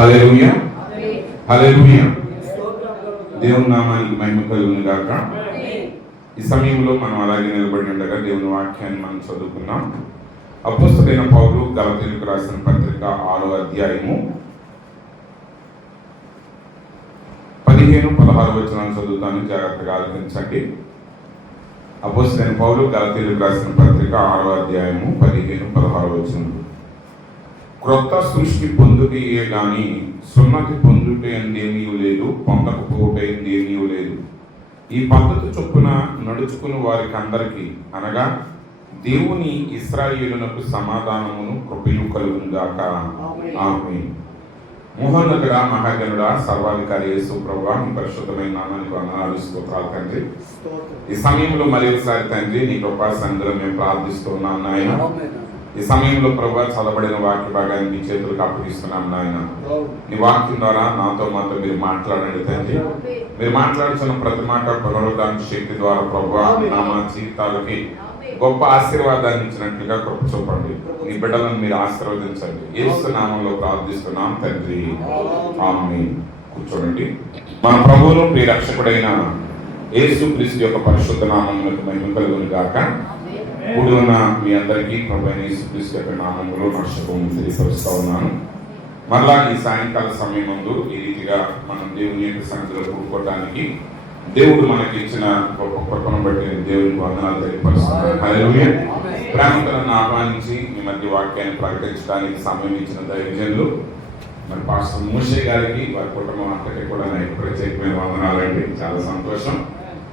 హల్లెలూయా హల్లెలూయా. దేవుని నామానికి మహిమ కలుగును గాక. ఈ సమయంలో మనం అలాగే నిలబడి ఉండగా దేవుని వాక్యాన్ని మనం చదువుకున్నాం. అపోస్తలుడైన పౌలు గలతీయులకు రాసిన పత్రిక 6వ అధ్యాయము 15-16 వచనాలు చదువుతాను, జాగ్రత్తగా ఆలోచించండి. అపోస్తలుడైన పౌలు గలతీయులకు రాసిన పత్రిక 6వ అధ్యాయము 15-16 వచనాలు. క్రొత్త సృష్టి పొందుటయే గాని సున్నతి పొందుట ఎందేమీ లేదు, పొందకపోవట ఎందేమీ లేదు. ఈ పద్ధతి చొప్పున నడుచుకుని వారికి అందరికీ అనగా దేవుని ఇశ్రాయేలునకు సమాధానమును కృపయు కలుగును గాక. ఆమేన్. మహోన్నతుడా, మహాగణుడా, సర్వాధికారి యేసు ప్రభువా, నీ పరిశుద్ధమైన నామానికి వందనాలు, స్తోత్రాలు తండ్రి. ఈ సమయంలో మరొకసారి తండ్రి నీ కృపా సన్నిధిలో మేము ప్రార్థిస్తున్నాం నాయన. ఈ సమయంలో ప్రభువా చదవబడిన వాక్య భాగాన్ని నీ చేతులకు అప్పగిస్తున్నాం నాయన. నీ వాక్యం ద్వారా నాతో మాతో మీరు మాట్లాడండి తండ్రి. మీరు మాట్లాడుతున్న ప్రతి మాట పునరుద్ధరణ శక్తి ద్వారా ప్రభువా నా మా జీవితాలకి గొప్ప ఆశీర్వాదాన్ని ఇచ్చినట్లుగా కృప చూపండి. నీ బిడ్డలను మీరు ఆశీర్వదించండి. యేసు నామంలో ప్రార్థిస్తున్నాం తండ్రి, ఆమేన్. కూర్చోండి. మన ప్రభువును ప్రియ రక్షకుడైన యేసు క్రీస్తు యొక్క పరిశుద్ధ నామమునకు మహిమ కలుగును గాక. కూడి ఉన్న మీ అందరికీ ప్రభువైన యేసు క్రీస్తు యొక్క నామములో నా శుభములు తెలియపరుస్తూ ఉన్నాను. మరలా ఈ సాయంకాల సమయం ముందు ఈ రీతిగా మనం దేవుని యొక్క సన్నిధిలో కూడుకోవడానికి దేవుడు మనకి ఇచ్చిన గొప్ప కృపను బట్టి దేవునికి వందనాలు తెలియపరుస్తున్నాను. హల్లెలూయా. ప్రేమలను ఆహ్వానించి మీ మధ్య వాక్యాన్ని ప్రకటించడానికి సమయం ఇచ్చిన దైవజనులు మరి పాస్టర్ మూషే గారికి, వారి కుటుంబం అంతటి కూడా నాకు ప్రత్యేకమైన వందనాలండి. చాలా సంతోషం.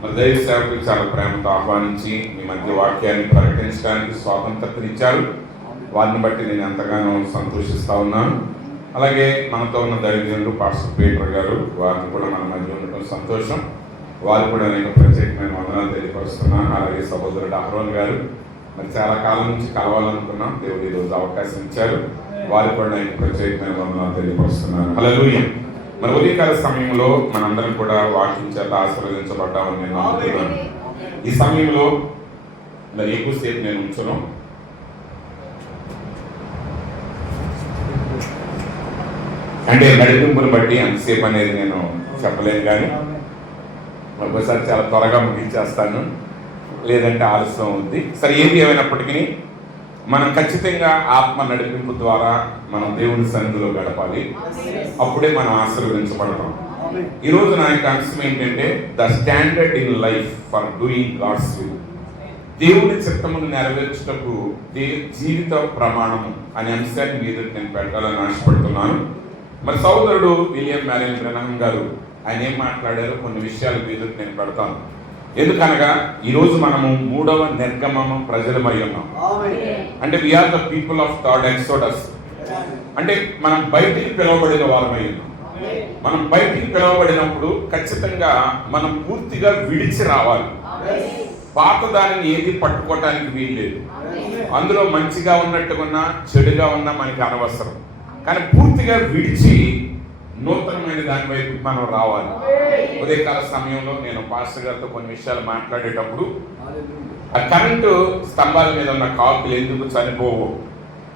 మరి దైవ సేవకులు చాలా ప్రేమతో ఆహ్వానించి మీ మధ్య వాక్యాన్ని ప్రకటించడానికి స్వాతంత్రతనిచ్చారు. వారిని బట్టి నేను ఎంతగానో సంతోషిస్తూ ఉన్నాను. అలాగే మనతో ఉన్న దైవజనులు పాస్టర్ పీటర్ గారు, వారిని కూడా మన మధ్య ఉండటం సంతోషం. వారు కూడా నేను ప్రత్యేకమైన వందనాలు తెలియపరుస్తున్నాను. అలాగే సహోదరుడు అహరోన్ గారు, మరి చాలా కాలం నుంచి కలవాలనుకున్నాం, దేవుడు ఈరోజు అవకాశం ఇచ్చారు. వారు కూడా నేను ప్రత్యేకమైన వందనాలు తెలియపరుస్తున్నాను. హల్లెలూయా. మరి ఉదయకాల సమయంలో మనందరం కూడా వాక్యం చేత ఆశీర్వదించబడ్డామని నేను అనుకుంటున్నాను. ఈ సమయంలో మరి ఎక్కువసేపు నేను ఉంచును. అంటే నడిపింపుని బట్టి అంతసేపు అనేది నేను చెప్పలేను, కానీ ఒకసారి చాలా త్వరగా ముగించేస్తాను, లేదంటే ఆలస్యం అవుద్ది. సరే, ఏది ఏమైనప్పటికీ మనం ఖచ్చితంగా ఆత్మ నడిపింపు ద్వారా మనం దేవుని సన్నిధిలో గడపాలి. అప్పుడే మనం ఆశీర్వదించబడతాం. ఈరోజు నా యొక్క అంశం ఏంటంటే the standard in life for doing God's will. దేవుని చిత్తమును నెరవేర్చుటకు జీవిత ప్రమాణము అనే అంశాన్ని మీద నేను పెట్టాలని ఆశపడుతున్నాను. మరి సోదరుడు విలియం మ్యారియన్ బ్రెనహం గారు ఆయన ఏం మాట్లాడారో కొన్ని విషయాలు మీద నేను పెడతాను. ఎందుకనగా ఈరోజు మనము 3వ నిర్గమము ప్రజలమై ఉన్నాం. అంటే we are the people of third exodus. అంటే మనం బయటికి పిలువబడిన వారమై ఉన్నాం. మనం బయటికి పిలువబడినప్పుడు ఖచ్చితంగా మనం పూర్తిగా విడిచి రావాలి. పాత దానిని ఏది పట్టుకోవటానికి వీల్లేదు. అందులో మంచిగా ఉన్నట్టుగా చెడుగా ఉన్నా మనకి అనవసరం. కానీ పూర్తిగా విడిచి నూతనమైన దాని వైపు మనం రావాలి. ఉదయకాల సమయంలో నేను పాస్టర్ గారితో కొన్ని విషయాలు మాట్లాడేటప్పుడు ఆ కరెంటు స్తంభాల మీద ఉన్న కాకులు ఎందుకు చనిపోవు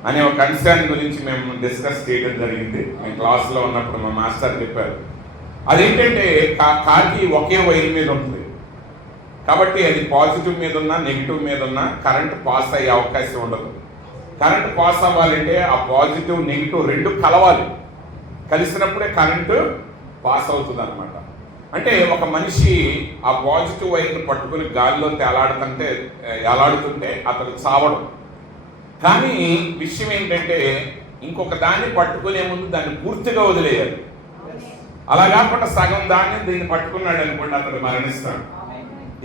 అనే ఒక అంశాన్ని గురించి మేము డిస్కస్ చేయడం జరిగింది. మేము క్లాస్లో ఉన్నప్పుడు మా మాస్టర్ చెప్పారు. అదేంటంటే కాకి ఒకే వైర్ మీద ఉంటుంది కాబట్టి అది పాజిటివ్ మీద ఉన్నా నెగిటివ్ మీద ఉన్నా కరెంట్ పాస్ అయ్యే అవకాశం ఉండదు. కరెంట్ పాస్ అవ్వాలంటే ఆ పాజిటివ్ నెగిటివ్ రెండు కలవాలి. కలిసినప్పుడే కరెంటు పాస్ అవుతుంది అనమాట. అంటే ఒక మనిషి ఆ పాజిటివ్ వైర్ని పట్టుకుని గాలిలో ఎలాడుతుంటే అతను చావడం. కానీ విషయం ఏంటంటే ఇంకొక దాన్ని పట్టుకునే ముందు దాన్ని పూర్తిగా వదిలేయాలి. అలా కాకుండా సగం దీన్ని పట్టుకున్నాడు అనుకోండి, అతడు మరణిస్తాడు.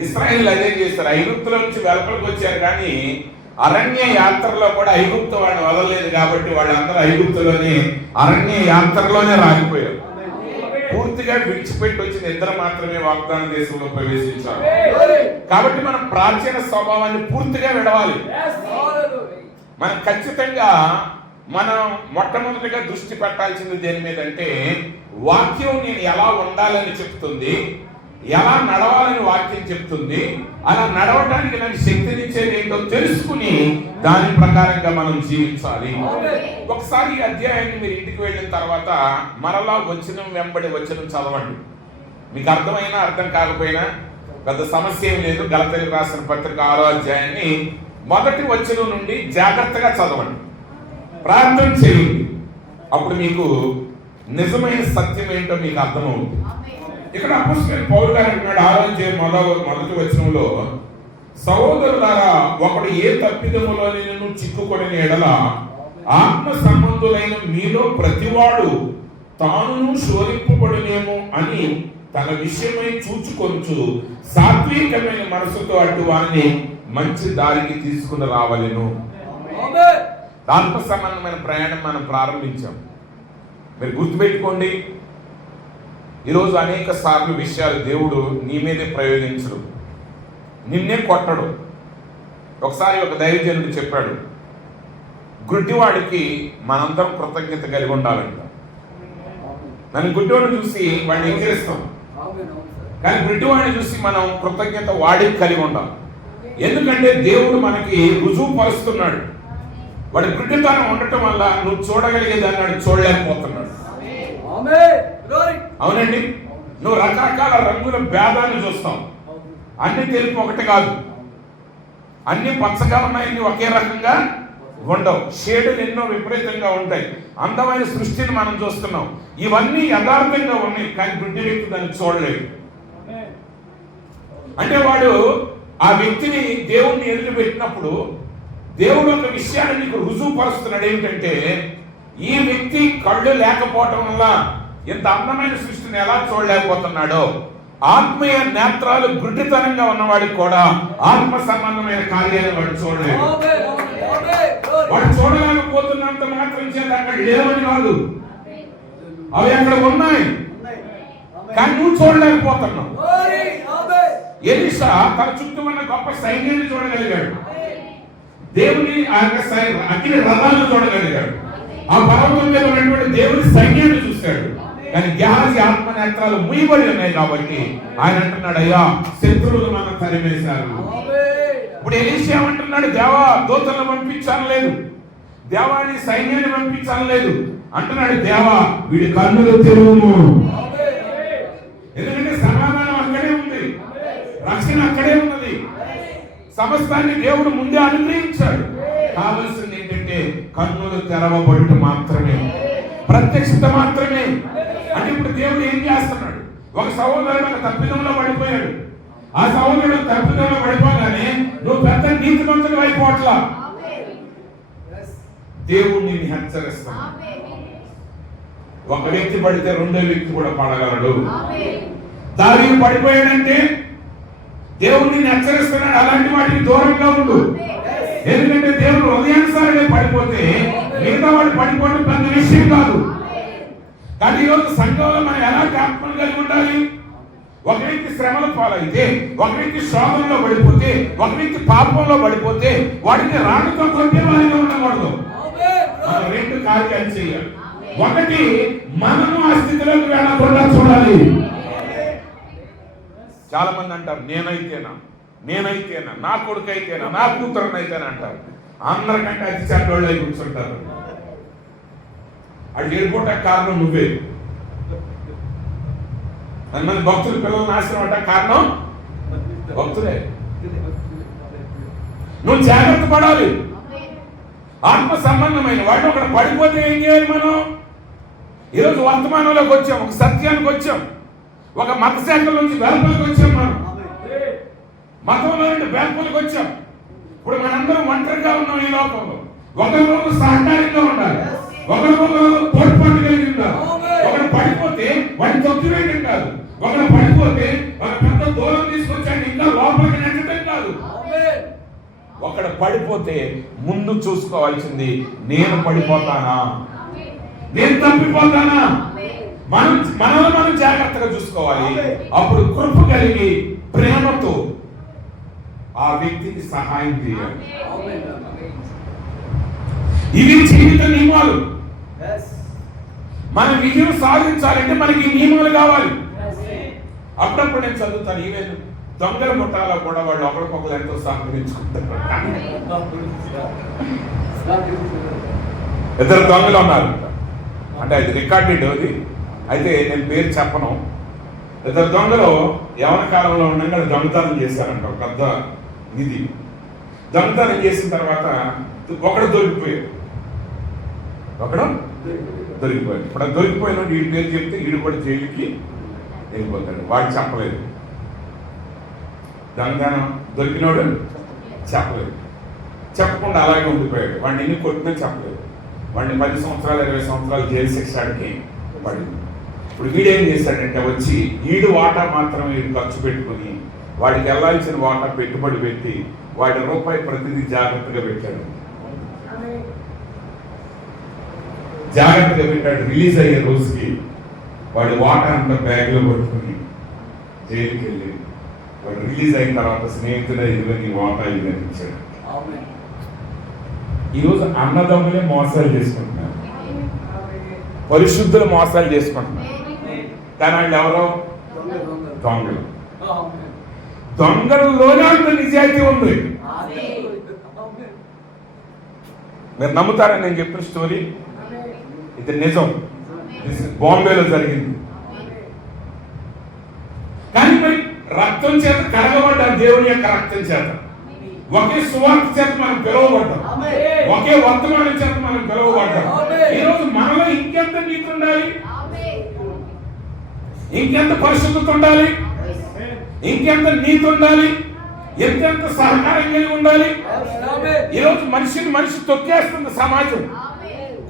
ఇశ్రాయేలు అదే చేస్తారు. ఐగుప్తులో నుంచి వెలుపలికి వచ్చారు, కానీ అరణ్య యాత్రలో కూడా ఐగుప్తు వాడిని వదలలేదు. కాబట్టి వాళ్ళందరూ ఐగుప్తులోని అరణ్య యాత్రలోనే రాగిపోయారు. పూర్తిగా విడిచిపెట్టి వచ్చిన ఇద్దరు మాత్రమే వాగ్దాన దేశంలో ప్రవేశించారు. కాబట్టి మనం ప్రాచీన స్వభావాన్ని పూర్తిగా విడవాలి. మనం ఖచ్చితంగా మనం మొట్టమొదటిగా దృష్టి పెట్టాల్సింది దేని మీద అంటే వాక్యం నేను ఎలా ఉండాలని చెప్తుంది, ఎలా నడవాలని వాక్యం చెప్తుంది, అలా నడవటానికి నాకు శక్తినిచ్చేది ఏంటో తెలుసుకుని దాని ప్రకారంగా మనం జీవించాలి. ఒకసారి ఈ అధ్యాయాన్ని మీరు ఇంటికి వెళ్ళిన తర్వాత మరలా వచనం వెంబడి వచనం చదవండి. మీకు అర్థమైనా అర్థం కాకపోయినా పెద్ద సమస్య ఏం లేదు. గలతీయులకు రాసిన పత్రిక 6వ అధ్యాయాన్ని మొదటి వచనం నుండి జాగ్రత్తగా చదవండి, ప్రార్థన చేయండి. అప్పుడు మీకు నిజమైన సత్యం ఏంటో మీకు అర్థమవుతుంది. ఇక్కడ అపోస్తలుడైన పౌలు గారు అంటున్నాడు 6వ అధ్యాయం మొదటి వచనంలో, సహోదరులారా, ఒకడు ఏ తప్పిదములోనైనా చిక్కుకొనిన ఎడల ఆత్మ సంబంధులైన మీలో ప్రతివాడు తానును శోధింపబడునేమో అని తన విషయమై చూచుకొనుచు సాత్వికమైన మనసుతో అటు వారిని మంచి దారికి తీసుకుని రావాలను. ఆత్మ సంబంధమైన ప్రయాణం మనం ప్రారంభించాం. మీరు గుర్తుపెట్టుకోండి, ఈరోజు అనేక సార్లు విషయాలు దేవుడు నీ మీదే ప్రయోగించడు, నిన్నే కొట్టడు. ఒకసారి ఒక దైవజనుడు చెప్పాడు, గుడ్డివాడికి మనందరం కృతజ్ఞత కలిగి ఉండాలంట. నన్ను గుడ్డివాడిని చూసి వాడిని ఎక్కిరిస్తాం, కానీ గుడ్డివాడిని చూసి మనం కృతజ్ఞత వాడికి కలిగి ఉండాలి. ఎందుకంటే దేవుడు మనకి రుజువు పరుస్తున్నాడు. వాడి గుడ్డితనం ఉండటం వల్ల నువ్వు చూడగలిగేదాన్ని వాడు చూడలేకపోతున్నాడు. అవునండి, నువ్వు రకరకాల రంగుల భేదాన్ని చూస్తావు. అన్ని తెలుపు ఒకటి కాదు, అన్ని పచ్చగా ఉన్నాయి, ఒకే రకంగా ఉండవు. షేడులు ఎన్నో విపరీతంగా ఉంటాయి. అందమైన సృష్టిని మనం చూస్తున్నాం. ఇవన్నీ యథార్థంగా ఉన్నాయి, కానీ గుడ్డి వ్యక్తి దాన్ని చూడలేదు. అంటే వాడు ఆ వ్యక్తిని దేవుణ్ణి ఎదురుపెట్టినప్పుడు దేవుడు ఒక విషయాన్ని నీకు రుజువు పరుస్తున్నాడు. ఏమిటంటే, ఈ వ్యక్తి కళ్ళు లేకపోవటం వల్ల ఇంత అందమైన సృష్టిని ఎలా చూడలేకపోతున్నాడో, ఆత్మీయ నేత్రాలు గుడ్డితనంగా ఉన్నవాడికి కూడా ఆత్మ సంబంధమైన కార్యాలను వాడు చూడలేదు. వాడు చూడలేకపోతున్నంత మాత్రం చేత అక్కడ లేవని కాదు, అవి అక్కడ ఉన్నాయి, కానీ నువ్వు చూడలేకపోతున్నావు. ఎలీషా తన చుట్టూ ఉన్న గొప్ప సైన్యాన్ని చూడగలిగాడు, దేవుని అగ్ని రథాలను చూడగలిగాడు, ఆ పర్వతం మీద ఉన్నటువంటి దేవుని సైన్యాన్ని చూశాడు. కానీ గెహాజీ ఆత్మ నేత్రాలు మూయబడి ఉన్నాయి కాబట్టి ఆయన అంటున్నాడు, అయ్యా శత్రువులు మనం తరిమేశారు. ఇప్పుడు ఎలీషా ఏమంటున్నాడు, దేవా దూతలను పంపించాను లేదు, దేవాన్ని సైన్యాన్ని పంపించాను లేదు అంటున్నాడు. దేవా వీడి కన్నులు తెరువుము. ఎందుకంటే సమాధానం అక్కడే ఉంది, రక్షణ అక్కడే ఉన్నది. సమస్తాన్ని దేవుడు ముందే అనుగ్రహించాడు. కావలసింది ఏంటంటే కన్నులు తెరవబడుట మాత్రమే, ప్రత్యక్షత మాత్రమే. అంటే ఇప్పుడు దేవుడు ఏం చేస్తున్నాడు, ఒక సహోదరుడు ఒక తప్పిదంలో పడిపోయాడు. ఆ సహోదరుడు తప్పిదంలో పడిపోగానే నువ్వు పెద్ద నీతిమంతుడు అయిపోవట్లా, దేవుడు నిన్ను హెచ్చరిస్తాడు. ఒక వ్యక్తి పడితే రెండో వ్యక్తి కూడా పడగలడు. దావీదు పడిపోయాడంటే దేవుడు నిన్ను హెచ్చరిస్తున్నాడు, అలాంటి వాటికి దూరంగా ఉండు. ఎందుకంటే దేవుడు హృదయానుసారంగా పడిపోతే మిగతా వాడు పడిపోవడం పెద్ద విషయం కాదు. కానీ ఈరోజు సంఘంలో మనం ఎలాంటి ఆత్మను కలిగి ఉండాలి? ఒక వ్యక్తి శ్రమల పాలైతే, ఒక వ్యక్తి శోధనలో పడిపోతే, ఒక వ్యక్తి పాపంలో పడిపోతే వాడిని రాణితో కొట్టే వారిగా ఉండకూడదు. మనం రెండు కార్యాలు చేయాలి. ఒకటి, మనము ఆ స్థితిలోకి వెళ్ళకుండా చూడాలి. చాలా మంది అంటారు, నేనైతేనా, నా కొడుకు అయితేనా, నా కూతురుని అయితేనా అంటారు. అందరికంటే అతి చెడ్డోళ్ళు అయి కూర్చుంటారు. అది వెళ్ళిపోవటానికి కారణం నువ్వే. మంది భక్తులు పిల్లలు నాశనం అంటే కారణం భక్తులే. నువ్వు జాగ్రత్త పడాలి. ఆత్మ సంబంధమైన వాడు ఒకటి పడిపోతే ఏం చేయాలి? మనం ఈరోజు వర్తమానంలోకి వచ్చాం, ఒక సత్యానికి వచ్చాం, ఒక మత శాఖల నుంచి వెలుపలికి వచ్చాం. మనం మతంలో నుండి వెలుపలికి వచ్చాం. ఇప్పుడు మనందరం ఒంటరిగా ఉన్నాం ఈ లోకంలో. ఒకరికొకరు సహకారంగా ఉండాలి, ఒకరికొకరు తోడ్పాటు కలిగి ఉండాలి. ఒకరు పడిపోతే వాడిని తొక్కివేయడం కాదు, ఒకరు పడిపోతే ఒక పెద్ద దూరం తీసుకొచ్చాడు ఇంకా లోపలికి నెట్టడం కాదు. ఒకడు పడిపోతే ముందు చూసుకోవాల్సింది, నేను పడిపోతానా, నేను తప్పిపోతానా, మనల్ని మనం జాగ్రత్తగా చూసుకోవాలి. అప్పుడు కృప కలిగి ప్రేమతో ఆ వ్యక్తికి సహాయం చేయాలి. ఇవి జీవిత నియమాలు. మన విజయం సాధించాలంటే మనకి నియమాలు కావాలి. అప్పుడప్పుడు నేను చదువుతాను, ఈవెన్ దొంగల ముఠాలో కూడా వాళ్ళు ఒకరికొకరు ఎంతో సహకరించుకుంటారు. ఇద్దరు దొంగలు ఉన్నారు, అంటే అది రికార్డెడ్ అది, అయితే నేను పేరు చెప్పను. ఇద్దరు దొంగలు యవన కాలంలో ఉండగా దొంగతనం చేశారంట, ఒక పెద్ద నిధి. దొంగతనం చేసిన తర్వాత ఒకడు దొరికిపోయాడు. ఇప్పుడు దొరికిపోయిన వీడి పేరు చెప్తే వీడు కూడా జైలుకి వెళ్ళిపోతాడు. వాడు చెప్పలేదు, దొంగతనం దొరికినోడు చెప్పలేదు, చెప్పకుండా అలాగే ఉండిపోయాడు. వాడిని ఎన్ని కొట్టినా చెప్పలేదు. వాడిని 10 సంవత్సరాలు 20 సంవత్సరాలు జైలు శిక్ష ఆడికి పడింది. ఇప్పుడు వీడేం చేశాడంటే వచ్చి వీడు వాటా మాత్రం వీడు ఖర్చు పెట్టుకుని వాడికి వెళ్ళాల్సిన వాటా పెట్టుబడి పెట్టి వాడి రూపాయి ప్రతిదీ జాగ్రత్తగా పెట్టాడు. రిలీజ్ అయ్యే రోజుకి వాడి వాటా అంతా బ్యాగ్లో పట్టుకుని జైలుకి వెళ్ళి వాడు రిలీజ్ అయిన తర్వాత స్నేహితుడే ఇదిగో నీ వాటా ఇది అనిపించాడు. ఈరోజు అన్నదమ్ములే మోసాలు చేసుకుంటున్నారు, పరిశుద్ధులు మోసాలు చేసుకుంటున్నారు. కానీ వాళ్ళు ఎవరో దొంగలు. దొంగలలోనే అంత నిజాయితీ ఉంది. మీరు నమ్ముతారని నేను చెప్పిన స్టోరీ ఇది నిజం, బాంబేలో జరిగింది. కానీ మరి రక్తం చేత కడగబడ్డాం, దేవుని యొక్క రక్తం చేత, ఒకే సువార్త చేత మనం పిలువబడ్డాం, ఒకే వర్తమానం చేత మనం పిలువబడ్డాం. ఈరోజు మనలో ఇంకెంత నీతి ఉండాలి, ఇంకెంత పరిశుద్ధత ఉండాలి, ఇంకెంత నీతి ఉండాలి, ఎంతెంత సహకారం కలిగి ఉండాలి. ఈరోజు మనిషి తొక్కేస్తుంది సమాజం,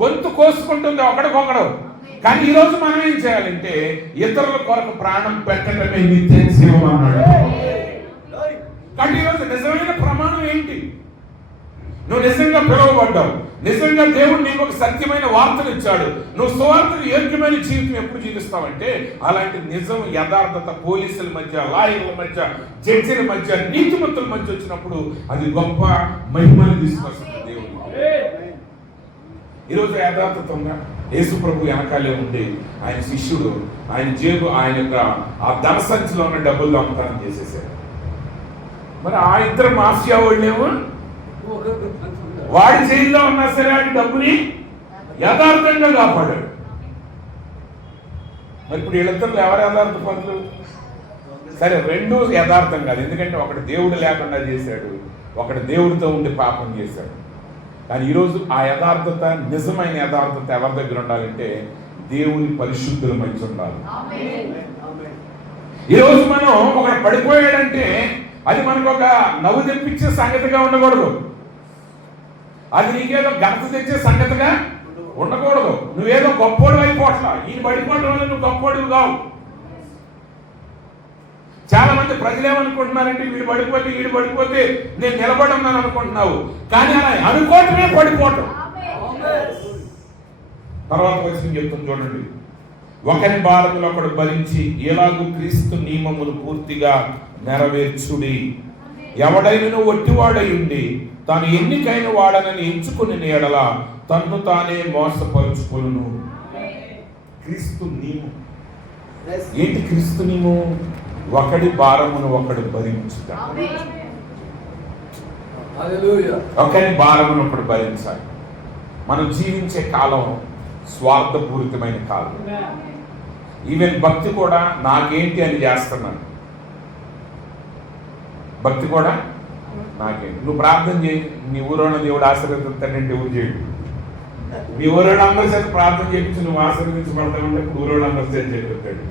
గొంతు కోసుకుంటుంది ఒకడికొకడు. కానీ ఈరోజు మనం ఏం చేయాలంటే ఇతరుల కొరకు ప్రాణం పెట్టడమే నిత్య జీవం అన్నాడు. కానీ ఈరోజు నిజమైన ప్రమాణం ఏంటి? నువ్వు నిజంగా పిలువబడ్డావు, నిజంగా దేవుడు నీకు ఒక సత్యమైన వార్తను ఇచ్చాడు, నువ్వు సువార్తకు యోగ్యమైన జీవితం ఎప్పుడు జీవిస్తావంటే అలాంటి నిజం, యథార్థత పోలీసుల మధ్య, లాయర్ల మధ్య, జడ్జిల మధ్య, నీతిమంతుల మధ్య వచ్చినప్పుడు అది గొప్ప మహిమను తీసుకొస్తుంది దేవుడు. ఈరోజు యథార్థతంగా యేసు ప్రభు వెనకాలే ఉండి ఆయన శిష్యుడు ఆయన జేబు ఆయన యొక్క ఆ ధన సంచిలో ఉన్న డబ్బులు దొంగతనం చేసేసాడు. మరి ఆ ఇద్దరు మాఫియా వాళ్ళేమో వాడి జైల్లో ఉన్నా సరే ఆ డబ్బుని యథార్థంగా కాపాడాడు. మరి ఇప్పుడు వీళ్ళిద్దరు ఎవరు యథార్థ పనులు? సరే, రెండు యథార్థం కాదు, ఎందుకంటే ఒకటి దేవుడు లేకుండా చేశాడు, ఒకటి దేవుడితో ఉండి పాపం చేశాడు. కానీ ఈరోజు ఆ యథార్థత, నిజమైన యథార్థత ఎవరి దగ్గర ఉండాలంటే దేవుని పరిశుద్ధుల మధ్య ఉండాలి. ఈరోజు మనం ఒకడు పడిపోయాడంటే అది మనకు ఒక నవ్వు తెప్పించే సంగతిగా ఉండకూడదు, అది నీకేదో ఘనత తెచ్చే సంగతిగా ఉండకూడదు. నువ్వేదో గొప్పోడు అయిపోవట్లా, ఈ పడిపోవడం వల్ల నువ్వు గొప్పోడు కావు. చాలా మంది ప్రజలు ఏమనుకుంటున్నారంటే వీడు పడిపోతే నేను నిలబడి ఉన్నాను అనుకుంటున్నావు, కానీ అలా అనుకోవటమే పడిపోవటం. తర్వాత వచ్చిన చెప్తుంది చూడండి, ఒకరి భారములు ఒకడు భరించి ఎలాగూ క్రీస్తు నియమమును పూర్తిగా నెరవేర్చుడి. ఎవడైనను ఒట్టివాడై ఉండి తాను ఎన్నికైన వాడనని ఎంచుకుని ఎడల తన్ను తానే మోసపరుచుకొనును. క్రీస్తు నియమం ఏంటి? క్రీస్తు నియమం ఒకడి భారమును ఒకడు భరించుట. ఒకరి భారమును ఒకడు భరించాలి. మనం జీవించే కాలం స్వార్థపూరితమైన కాలం. ఈవెన్ భక్తి కూడా నాకేంటి అని చేస్తున్నాను. భక్తి కూడా నాకేంటి. నువ్వు ప్రార్థన చేయి, నీ ఊరోళ్ళ దేవుడు ఆశీర్వదిస్తాడంటే ఎవరు చేయడు. మీ ఊరోళ్ళు అందరి చేత ప్రార్థన చేయించి నువ్వు ఆశీర్వదించబడతావంటే ఊరోళ్ళు అందరి చేత చెప్పిస్తాడు.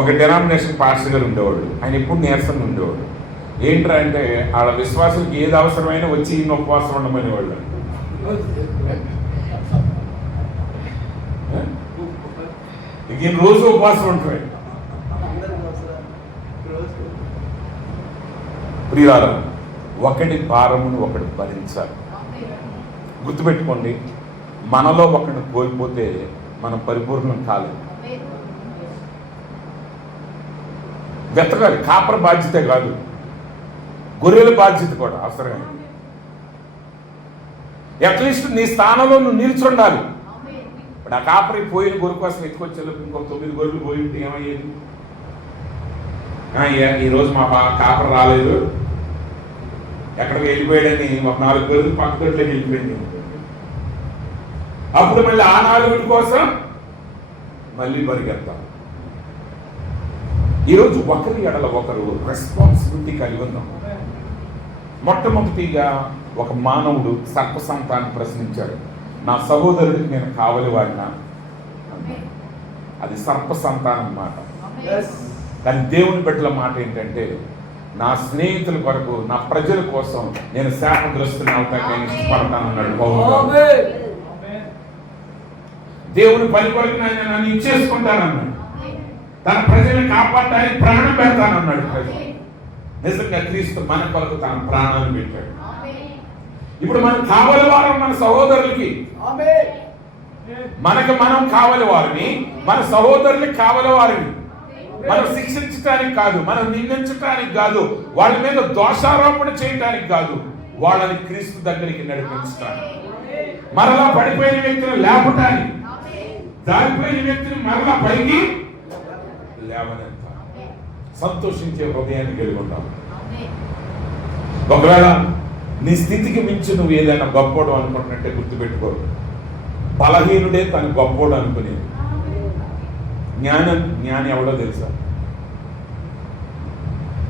ఒక డినామినేషన్ పాస్టర్ గారు ఉండేవాడు, ఆయన ఎప్పుడు నీరసంగా ఉండేవాడు. ఏంట్రా అంటే వాళ్ళ విశ్వాసులకు ఏది అవసరమైనా వచ్చి ఈయన ఉపవాసం ఉండమని వాళ్ళు. ఈయన రోజు ఉపవాసం ఉంటాయి. ప్రియులారా, ఒకటి భారమును ఒకటి భరించాలి. గుర్తుపెట్టుకోండి, మనలో ఒకరిని కోల్పోతే మనం పరిపూర్ణం కాలేదు. వెతకాలి. కాపర బాధ్యతే కాదు, గొర్రెల బాధ్యత కూడా అవసరమే. అట్లీస్ట్ నీ స్థానంలో నువ్వు నిల్చుండాలి. ఇప్పుడు ఆ కాపరి పోయిన గొర్రె కోసం ఎత్తుకొచ్చేది ఇంకో 9 గొర్రెలు పోయి ఉంటే ఏమయ్యేది? ఈరోజు మా కాపరి రాలేదు, ఎక్కడికి వెళ్ళిపోయాడని ఒక 4 గొర్రెలు పక్క తోటలోకి వెళ్ళిపోయింది. అప్పుడు మళ్ళీ ఆ 4 కోసం మళ్ళీ పరిగెత్తాం. ఈరోజు ఒకరి ఎడల ఒకరు రెస్పాన్సిబిలిటీ కలిగి ఉన్నాం. మొట్టమొదటిగా ఒక మానవుడు సర్ప సంతాన్ని ప్రశ్నించాడు, నా సహోదరుడికి నేను కావలి వాడినా? అది సర్ప సంతానం మాట. కానీ దేవుని బిడ్డల మాట ఏంటంటే, నా స్నేహితుల కొరకు, నా ప్రజల కోసం నేను శాపగ్రస్తుని అవుతాను, ఇష్టపడతానన్నాడు పౌలు. దేవుని పని కొరకు నన్ను ఇచ్చేసుకుంటానన్నాడు. తన ప్రజల్ని కాపాడడానికి ప్రాణం పెడతానన్నాడు. ప్రజలు నిజంగా క్రీస్తు మన కొరకు తన ప్రాణాన్ని పెట్టాడు. ఇప్పుడు మనం కావలి వారం మన సహోదరులకి, మనకు మనం కావలి వారిని, మన సహోదరులకి కావలి వారిని. మనం శిక్షించడానికి కాదు, మనం నిందించడానికి కాదు, వాళ్ళ మీద దోషారోపణ చేయడానికి కాదు, వాళ్ళని క్రీస్తు దగ్గరికి నడిపించడానికి, మరలా పడిపోయిన వ్యక్తిని లేపటానికి, జారిపోయిన వ్యక్తిని మరలా పైకి లేవనెత్తాలి. సంతోషించే హృదయాన్ని కలిగి ఉంటాం. ఒకవేళ నీ స్థితికి మించి నువ్వు ఏదైనా గొప్పోడు అనుకుంటున్నట్టే గుర్తుపెట్టుకో, బలహీనుడే తను గొప్పోడు అనుకునేది. జ్ఞాని ఎవడో తెలుసా?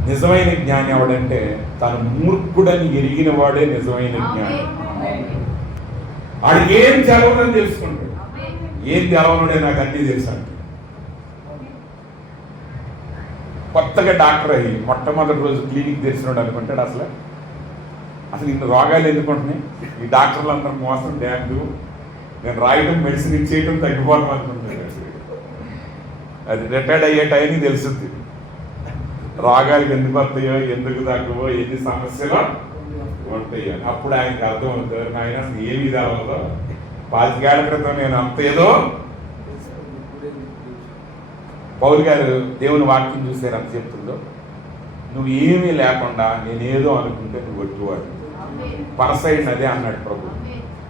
నిజమైన జ్ఞాని ఎవడంటే తను మూర్ఖుడని ఎరిగిన వాడే నిజమైన జ్ఞాని. ఆడికి ఏం తెలవదని తెలుసుకుంటాడు. ఏం తెలవనుడే నాకు అన్నీ తెలుసా. కొత్తగా డాక్టర్ అయ్యి మొట్టమొదటి రోజు క్లినిక్ తెరిచినాడు అనుకుంటాడు, అసలు ఇన్ని రోగాలు ఎందుకుంటున్నాయి, ఈ డాక్టర్లు అందరూ మోసం డ్యాన్లు, నేను రాయడం మెడిసిన్ ఇచ్చేయడం తగ్గిపోవడం అనుకుంటున్నాడు. అది రిటైర్డ్ అయ్యే టైంకి తెలుస్తుంది రోగాలకు ఎందుకు వస్తాయో, ఎందుకు తగ్గవో, ఎన్ని సమస్యలు ఉంటాయో. అప్పుడు ఆయనకి అర్థం అవుతుంది, ఆయన అసలు ఏమి తెలవదో, 25 ఏళ్ల క్రితం నేను అంత ఏదో. పౌలు గారు దేవుని వాక్యం చూసారు, అంత చెప్తుందో, నువ్వు ఏమీ లేకుండా నేనేదో అనుకుంటే నువ్వు ఒట్టివాడు. పరసైడ్ అదే అన్నాడు ప్రభు.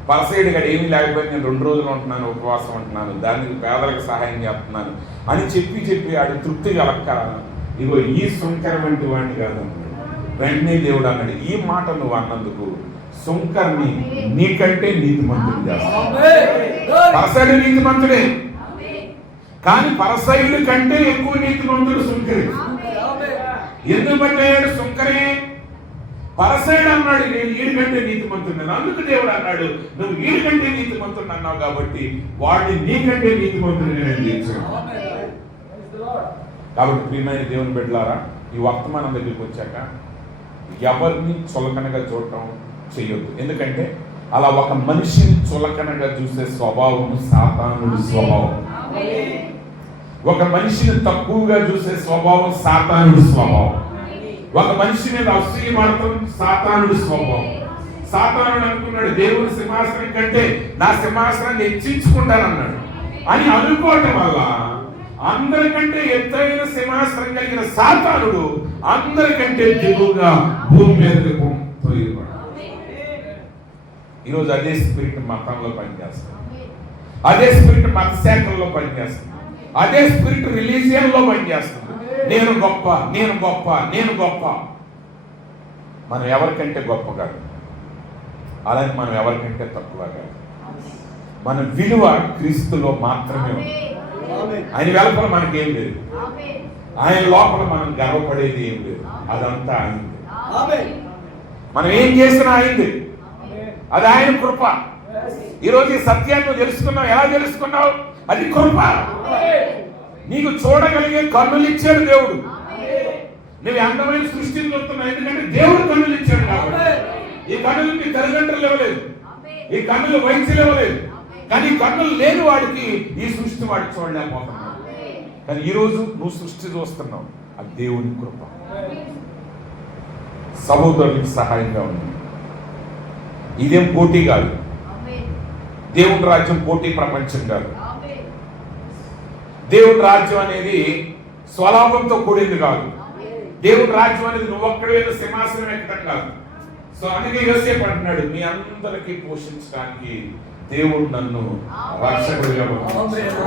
పరసైడ్ గడ ఏమీ లేకపోతే నేను 2 రోజులు ఉంటున్నాను, ఉపవాసం ఉంటున్నాను, దానికి పేదలకు సహాయం చేస్తున్నాను అని చెప్పి ఆడు తృప్తి కలక్క, ఇగో ఈ సుంకరం వంటి వాడిని కాదన్నాడు. వెంటనే దేవుడు అన్నాడు, ఈ మాట నువ్వు అన్నందుకు సుంకర్ని నీకంటే నీతిమంతుడు చేస్తాడు. పరసైడు నీతిమంతుడే, కానీ పరసైడు కంటే ఎక్కువ నీతిమంతుడు సుంకరి. ఎందుకు పట్టాడు సుంకరే? పరసైడు అన్నాడు నేను వీడికంటే నీతిమంతుడు, అందుకు దేవుడు అన్నాడు నువ్వు వీడికంటే నీతిమంతుడు అన్నావు కాబట్టి వాడిని నీకంటే నీతిమంతుడు నేను చేశాను. కాబట్టి ప్రియమైన దేవుని బిడ్డలారా, ఈ వర్తమానం దగ్గరికి వచ్చాక ఎవరిని చులకనగా చూడటం చెయ్యొద్దు. ఎందుకంటే అలా ఒక మనిషిని చులకనగా చూసే స్వభావం సాతానుడి స్వభావం. ఒక మనిషిని తక్కువగా చూసే స్వభావం సాతానుడి స్వభావం. ఒక మనిషి మీద అసూయపడటం సాతానుడి స్వభావం. సాతానుడు అనుకున్నాడు దేవుని సింహాసనం కంటే నా సింహాసనాన్ని హెచ్చించుకుంటానన్నాడు అని అనుకోవటం వల్ల అందరికంటే ఎత్తైన సింహాసనం కలిగిన సాతానుడు అందరికంటే దిగువగా భూమి మీదకి పోయినాడు. ఈరోజు అదే స్పిరిట్ మతంలో పనిచేస్తుంది, అదే స్పిరిట్ మత శాఖల్లో పనిచేస్తుంది, అదే స్పిరిట్ రిలీజియన్ లో పనిచేస్తుంది. నేను గొప్ప, నేను గొప్ప, నేను గొప్ప. మనం ఎవరికంటే గొప్ప కాదు, అలాగే మనం ఎవరికంటే తక్కువ కాదు. మన విలువ క్రీస్తులో మాత్రమే ఉంది. ఆయన వెలుపల మనకేం లేదు, ఆయన లోపల మనం గర్వపడేది ఏం లేదు. అదంతా అయింది. మనం ఏం చేసినా అయింది, అది ఆయన కృప. ఈరోజు ఈ సత్యాన్ని తెలుసుకున్నావు. ఎలా తెలుసుకున్నావు? అది కృప. నీకు చూడగలిగే కన్నులు ఇచ్చాడు దేవుడు. నువ్వు అందమైన సృష్టిని చూస్తున్నావు, ఎందుకంటే దేవుడు కన్నులు ఇచ్చాడు కాబట్టి. ఈ కన్నులు నీ తల్లిదండ్రులు ఇవ్వలేదు, ఈ కన్నులు వైద్యులు ఇవ్వలేదు, కానీ కన్నులు లేని వాడికి ఈ సృష్టి వాడికి చూడలేకపోతున్నావు. కానీ ఈరోజు నువ్వు సృష్టి చూస్తున్నావు, అది దేవుని కృప. సహోదరులకు సహాయంగా ఉంది. ఇదేం పోటీ కాదు, దేవుని రాజ్యం పోటీ ప్రపంచం కాదు. దేవుని రాజ్యం అనేది స్వలాభంతో కూడింది కాదు. దేవుని రాజ్యం అనేది నువ్వు ఒక్కడైనా సింహాసనం ఎక్కడం కాదు. సో అందుకే యోసేపు అంటున్నాడు, మీ అందరికీ పోషించడానికి దేవుడు నన్ను రక్షకుడిగా పంపించాడు.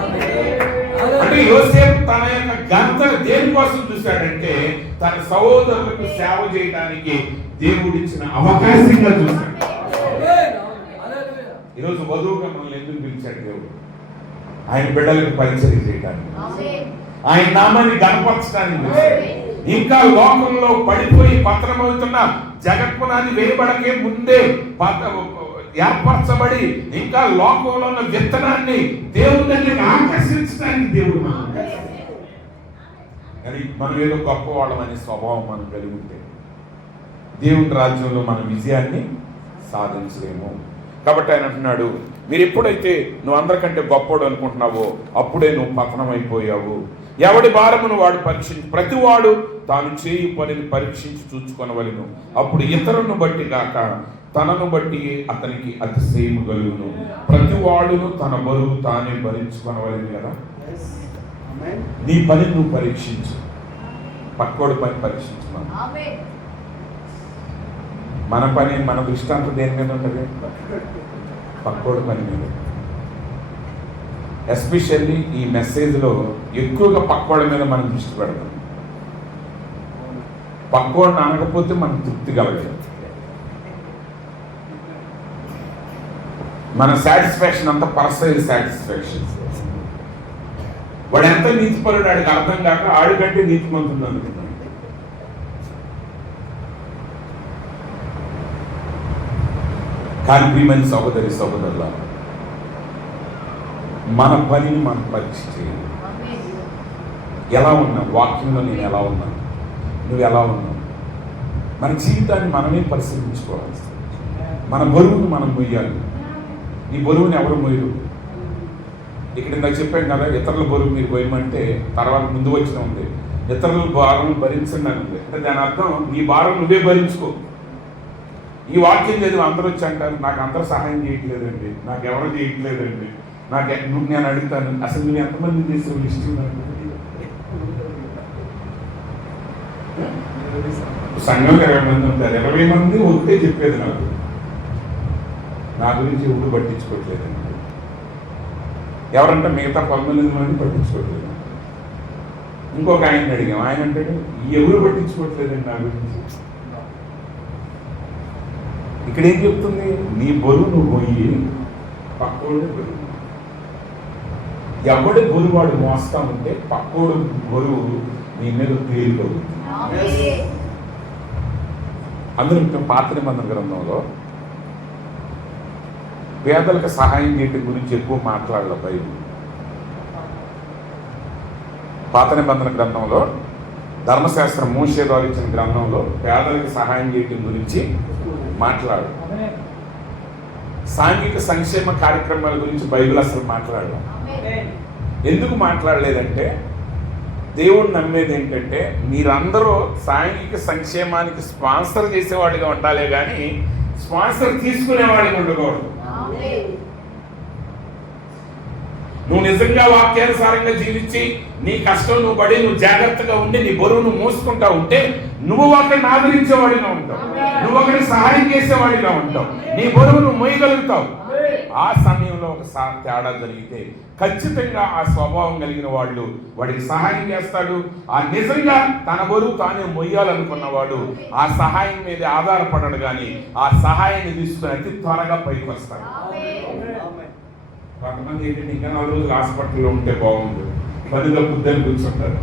అంటే యోసేపు తన యొక్క ఘనత దేనికోసం చూశాడంటే తన సహోదరులకు సేవ చేయడానికి దేవుడిచ్చిన అవకాశంగా చూశాడు. ఈరోజు వధువుగా మనల్ని ఎందుకు పిలిచాడు దేవుడు? ఆయన బిడ్డలకు పరిచయం చేయడానికి, ఆయన నామాన్ని గణపరచడానికి. ఇంకా లోకంలో పడిపోయి పతనమవుతున్న జగత్పునాది వేయబడకే ముందే ఏర్పరచబడి ఇంకా లోకంలో ఉన్న విత్తనాన్ని దేవుని దగ్గరికి ఆకర్షించడానికి దేవుడు కానీ మనం ఏదో గొప్పవాళ్ళమనే స్వభావం మనం కలిగి ఉంటే దేవుని రాజ్యంలో మన విజయాన్ని సాధించలేము. కాబట్టి ఆయన అంటున్నాడు, మీరు ఎప్పుడైతే నువ్వు అందరికంటే గొప్పవాడు అనుకుంటున్నావో అప్పుడే నువ్వు పతనమైపోయావు. ఎవడి భారమును వాడు పరీక్షించి, ప్రతివాడు తాను చేయి పనిని పరీక్షించి చూచుకొనవలెను. అప్పుడు ఇతరులను బట్టి కాక తనను బట్టి అతనికి అతిశయము కలుగును. ప్రతివాడును తన బరువు తానే భరించుకొనవలెను కదా. నీ పని నువ్వు పరీక్షించు, పక్కోడి పని పరీక్షించు. మన పని మన దృష్టాంత దేని మీద ఉంటుంది? పక్కోడి పని మీద. ఎస్పెషల్లీ ఈ మెసేజ్లో ఎక్కువగా పక్కోడి మీద మనం దృష్టి పెడతాం. పక్కోడిని అనకపోతే మనం తృప్తి కలగదు. మన సాటిస్ఫాక్షన్ అంతా పర్సనల్ సాటిస్ఫాక్షన్. వాడు ఎంత నీతిపరుడు ఆడికి అర్థం కాక ఆడికంటే నీతిమంతుడు అనుకున్నాడు. కానీ ప్రియమైన సహోదరి సహోదరుల, మన పనిని మనం పరీక్ష చేయాలి. ఎలా ఉన్నావు? వాక్యంలో నేను ఎలా ఉన్నాను, నువ్వు ఎలా ఉన్నావు? మన జీవితాన్ని మనమే పరిశీలించుకోవాలి. మన బరువును మనం మొయ్యాలి. ఈ బరువుని ఎవరు మొయ్యరు. ఇక్కడ ఇందాక చెప్పాను కదా, ఇతరుల బరువు మీరు పోయమంటే తర్వాత ముందు వచ్చిన ఉంది ఇతరుల భారం భరించండి అని ఉంది. అంటే దాని అర్థం నీ భారం నువ్వే భరించుకో. ఈ వాక్యం చదివి అందరూ వచ్చి అంటారు, నాకు అందరూ సహాయం చేయట్లేదండి, నాకు ఎవరు చేయట్లేదండి, నేను అడుగుతాను, అసలు నువ్వు ఎంతమంది చేసే లిస్ట్ సంఘం 20 మంది ఉంటారు, 20 మంది ఒకటే చెప్పేది నా గురించి ఎవరు పట్టించుకోవట్లేదండి. ఎవరంటే మిగతా 19 మంది పట్టించుకోవట్లేదు. ఇంకొక ఆయన అడిగాం, ఆయన అంటే ఎవరు పట్టించుకోవట్లేదండి నా గురించి. ఇక్కడ ఏం చెప్తుంది? నీ బరువు నువ్వు పోయి పక్కోడే బరువు. ఎవడి బరువు వాడు మోస్తా ఉంటే పక్కోడు బరువు నీ మీద తేలిపోతుంది. అందరూ పాత నిబంధన గ్రంథంలో పేదలకు సహాయం చేయడం గురించి ఎక్కువ మాట్లాడాలి బైబిల్. పాత నిబంధన గ్రంథంలో ధర్మశాస్త్రం మోషే ద్వారా ఇచ్చిన గ్రంథంలో పేదలకు సహాయం చేయడం గురించి మాట్లాడు. సాంఘిక సంక్షేమ కార్యక్రమాల గురించి బైబిల్ అసలు మాట్లాడడం. ఎందుకు మాట్లాడలేదంటే దేవుడు నమ్మేది ఏంటంటే మీరందరూ సాంఘిక సంక్షేమానికి స్పాన్సర్ చేసేవాడిగా ఉండాలే కానీ స్పాన్సర్ తీసుకునేవాడిగా ఉండకూడదు. నువ్వు నిజంగా వాక్యానుసారంగా జీవించి నీ కష్టం నువ్వు పడి నువ్వు జాగ్రత్తగా ఉండి నీ బరువు నువ్వు మోసుకుంటా ఉంటే నువ్వు ఒకరిని ఆదరించేవాడిగా ఉంటావు, నువ్వు ఒకరిని సహాయం చేసేవాడిగా ఉంటావు, నీ బరువు నువ్వు మోయగలుగుతావు. ఆ సమయంలో ఒక తేడా జరిగితే ఖచ్చితంగా ఆ స్వభావం కలిగిన వాళ్ళు వాడికి సహాయం చేస్తాడు. ఆ నిజంగా తన బరువు తానే మొయ్యాలనుకున్నవాడు ఆ సహాయం మీద ఆధారపడడు కానీ ఆ సహాయాన్ని తీసుకుని అతి త్వరగా పైకి వస్తాడు. కొంతమంది ఏంటంటే ఇంకా 4 రోజులు హాస్పిటల్లో ఉంటే బాగుంది, పనిలో బుద్ధిని కూర్చుంటారు.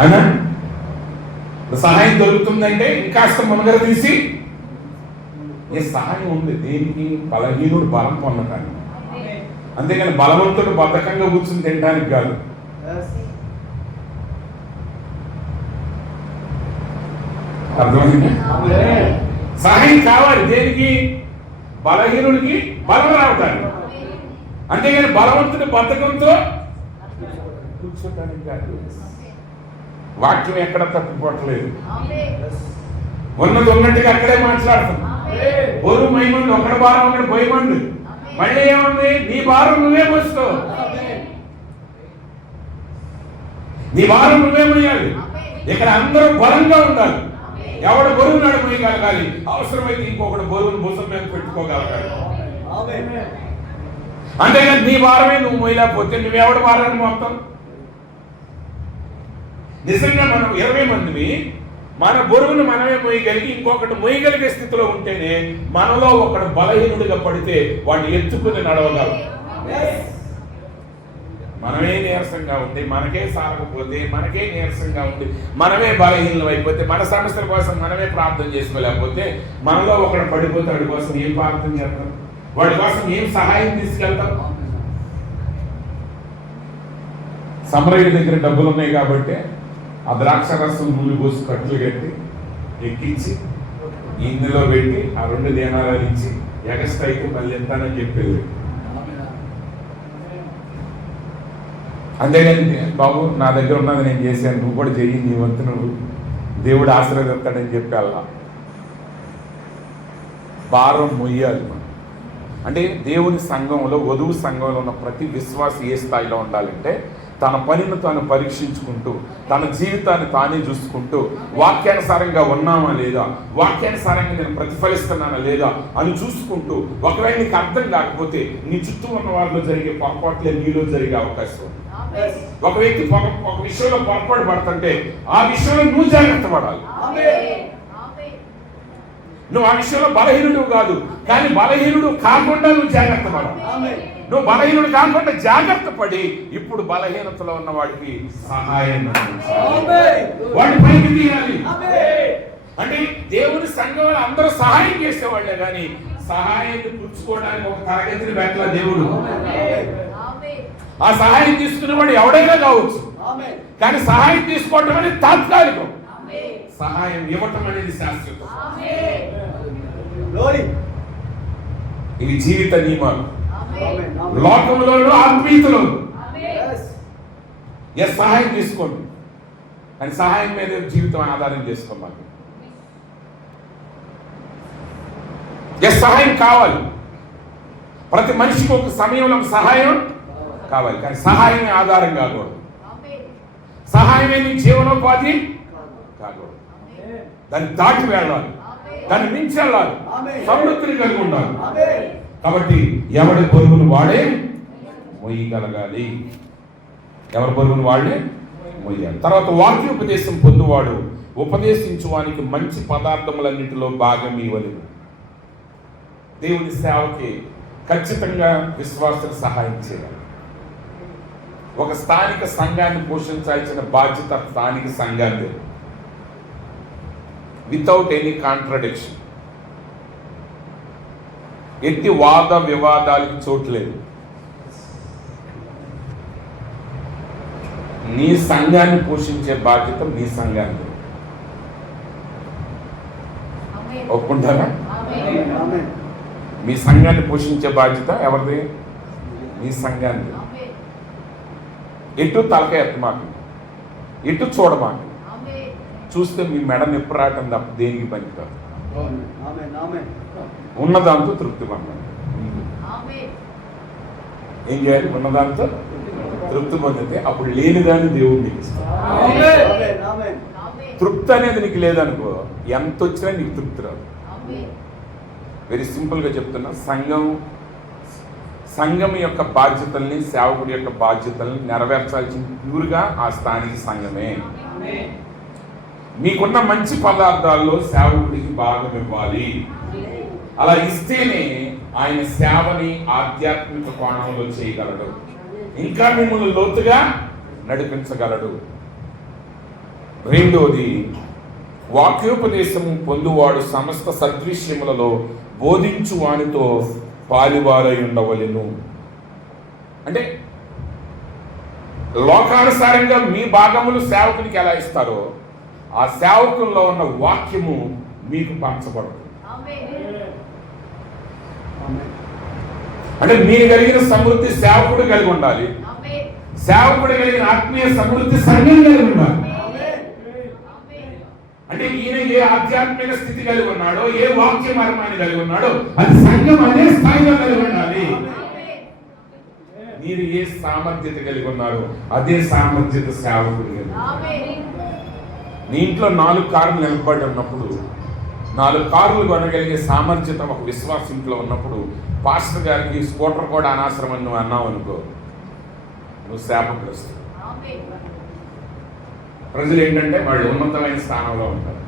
అవునా? సహాయం దొరుకుతుందంటే ఇంకాస్త మునగర తీసి ఏ సహాయం ఉంది దేనికి? బలహీనుడు బలం పొందటానికి. అంతేగాని బలవంతుడు బద్ధకంగా కూర్చుని తినడానికి కాదు. అర్థమైంది? సహాయం కావాలి దేనికి? బలహీనుడికి బలం రావటానికి. అంతేగాని బలవంతుడి బద్ధకంతో కూర్చోటానికి కాదు. వాక్యం ఎక్కడ తప్పిపోవట్లేదు, ఉన్నది ఉన్నట్టుగా అక్కడే మాట్లాడుతుంది. బరువు మైమండు, ఒకటి భారం ఒకటి భయమండు. మళ్ళీ ఏముంది? నీ భారం నువ్వే మోసుకో, నీ భారం నువ్వే మోయాలి. ఇక్కడ అందరూ బలంగా ఉండాలి. ఎవడు బరువు నాడు మోయగలగాలి, అవసరమైతే ఇంకొకటి బరువును భుజం మీద పెట్టుకోగలగాలి. అంతేగాని నీ భారమే నువ్వు మోయలేకపోతే నువ్వెవడు భారాన్ని మొత్తం. నిజంగా మనం 20 మందిని మన బరువును మనమే మోయగలిగి ఇంకొకటి మోయగలిగే స్థితిలో ఉంటేనే మనలో ఒకడు బలహీనుడిగా పడితే వాడిని ఎత్తుకుని నడవగలం. మనమే నీరసంగా ఉండి, మనకే సారకపోతే, మనకే నీరసంగా ఉండి, మనమే బలహీనం అయిపోతే, మన సమస్యల కోసం మనమే ప్రార్థన చేసుకోలేకపోతే, మనలో ఒకడు పడిపోతే వాడి కోసం ఏం ప్రార్థన చేస్తాం, వాడి కోసం ఏం సహాయం తీసుకెళ్తాం. సమరయుడి దగ్గర డబ్బులు ఉన్నాయి కాబట్టి ఆ ద్రాక్షరసం నూనె పోసి కట్లు కట్టి ఎక్కించి ఇందులో పెట్టి ఆ 2 దేనాలు ఇచ్చి ఎగస్ట్రైకి మళ్ళీ ఎంతనని చెప్పేది. అంతేగాని బాబు నా దగ్గర ఉన్నది నేను చేశాను, నువ్వు కూడా చెయ్యి, నీ వంతు నువ్వు, దేవుడు ఆశీర్వదిస్తాడని చెప్పి అలా భారం మొయ్యాలి. అంటే దేవుని సంఘంలో, వధువు సంఘంలో ఉన్న ప్రతి విశ్వాసి ఏ స్థాయిలో ఉండాలంటే తన పనిని తాను పరీక్షించుకుంటూ, తన జీవితాన్ని తానే చూసుకుంటూ, వాక్యానుసారంగా ఉన్నామా లేదా, వాక్యానుసారంగా నేను ప్రతిఫలిస్తున్నానా లేదా అని చూసుకుంటూ, ఒకవేళ నీకు అర్థం కాకపోతే నీ చుట్టూ ఉన్న వాళ్ళలో జరిగే పొరపాట్లే నీలో జరిగే అవకాశం ఉంది. ఒక వ్యక్తి ఒక విషయంలో పొరపాటు పడుతుంటే ఆ విషయంలో నువ్వు జాగ్రత్త పడాలి. నువ్వు ఆ విషయంలో బలహీనుడు కాదు, కానీ బలహీనుడు కాకుండా నువ్వు జాగ్రత్త పడాలి. నువ్వు బలహీనుడు కాకుండా జాగ్రత్త పడి ఇప్పుడు బలహీనతలో ఉన్న వాడికి సహాయం వాడి పైకి తీయాలి. అంటే దేవుని సంఘంలో అందరూ సహాయం చేసేవాళ్లే కానీ సహాయాన్ని పుచ్చుకోవడానికి ఒక తరగతిని పెట్టాల దేవుడు. ఆ సహాయం తీసుకునేవాడు ఎవడైనా కావచ్చు, కానీ సహాయం తీసుకోవటం అనేది తాత్కాలికం, సహాయం ఇవ్వటం అనేది శాశ్వతం. ఇవి జీవిత నియమాలు. లోకంలో ఆత్మీయతలో సహాయం తీసుకోండి, అని సహాయం మీద జీవితం ఆధారం చేసుకోవాలి. సహాయం కావాలి, ప్రతి మనిషికి ఒక సమయంలో ఒక సహాయం కావాలి, కానీ సహాయమే ఆధారం కాకూడదు, సహాయమే నీ జీవనోపాధి కాకూడదు. దాన్ని దాటి వెళ్ళాలి, దాన్ని మించి వెళ్ళాలి, సమృద్ధిని కలిగి ఉండాలి. కాబట్టి ఎవరి బరువును వాడే మొయ్యగలగాలి, ఎవరి బరువును వాడే మొయ్యాలి. తర్వాత వాక్యోపదేశం పొందువాడు ఉపదేశించువానికి మంచి పదార్థములన్నిటిలో భాగం ఇవ్వలేదు. దేవుని సేవకి ఖచ్చితంగా విశ్వాసులకు సహాయం చేయాలి. ఒక స్థానిక సంఘాన్ని పోషించాల్సిన బాధ్యత స్థానిక సంఘాన్ని, వితౌట్ ఎనీ కాంట్రడిక్షన్. ఎట్టి వాద వివాదాలకు చోట్లేదు. నీ సంఘాన్ని పోషించే బాధ్యత నీ సంఘాన్ని. ఒప్పుకుంటారా? మీ సంఘాన్ని పోషించే బాధ్యత ఎవరిది? మీ సంఘాన్ని. ఎటు తలకాయ ఎత్తమాకు, ఎటు చూడమాకు. చూస్తే మీ మెడ నిప్పు రావటం తప్ప దేనికి పనికిరాదు. ఉన్నదాంతో తృప్తి పొందండి. ఏం చేయాలి? ఉన్నదాంతో తృప్తి పొందితే అప్పుడు లేనిదాన్ని దేవుడు నీకు ఇస్తాడు. తృప్తి అనేది నీకు లేదనుకో, ఎంత వచ్చినా నీకు తృప్తి రాదు. వెరీ సింపుల్గా చెప్తున్నా, సంఘం యొక్క బాధ్యతల్ని, సేవకుడి యొక్క బాధ్యతల్ని నెరవేర్చాల్సిన ప్యూర్గా ఆ స్థానిక సంఘమే. మీకున్న మంచి పదార్థాల్లో సేవకుడికి భాగం ఇవ్వాలి. అలా ఇస్తేనే ఆయన సేవని ఆధ్యాత్మిక కోణంలో చేయగలడు, ఇంకా మిమ్మల్ని లోతుగా నడిపించగలడు. రెండోది, వాక్యోపదేశము పొందువాడు సమస్త సద్విషయములలో బోధించు వానితో పాలువారై ఉండవలెను. అంటే లోకానుసారంగా మీ భాగములు సేవకునికి ఎలా ఇస్తారో ఆ సేవకుల్లో ఉన్న వాక్యము మీకు పంచబడుతుంది. అంటే మీరు కలిగిన సమృద్ధి సేవకుడు కలిగి ఉండాలి, సేవకుడు కలిగిన ఆత్మీయ సమృద్ధి సంఘం కలిగి ఉండాలి. అంటే ఈయన ఏ ఆధ్యాత్మిక స్థితి కలిగి ఉన్నాడో, ఏ వాక్య మర్మాన్ని కలిగి ఉన్నాడో అది సంఘం అదే స్థాయిలో కలిగి ఉండాలి. మీరు ఏ సామర్థ్యత కలిగి ఉన్నారో అదే సామర్థ్యత సేవకుడు కలిగి. నీ ఇంట్లో 4 కార్లు నిలబడి ఉన్నప్పుడు, 4 కార్లు కొనగలిగే సామర్థ్యత ఒక విశ్వాసం ఇంట్లో ఉన్నప్పుడు, పాస్టర్ గారికి స్కూటర్ కూడా అనవసరం అని నువ్వు అన్నావు అనుకో, నువ్వు శాపగ్రస్తుడు. ప్రజలు ఏంటంటే వాళ్ళు ఉన్నతమైన స్థానంలో ఉంటారు.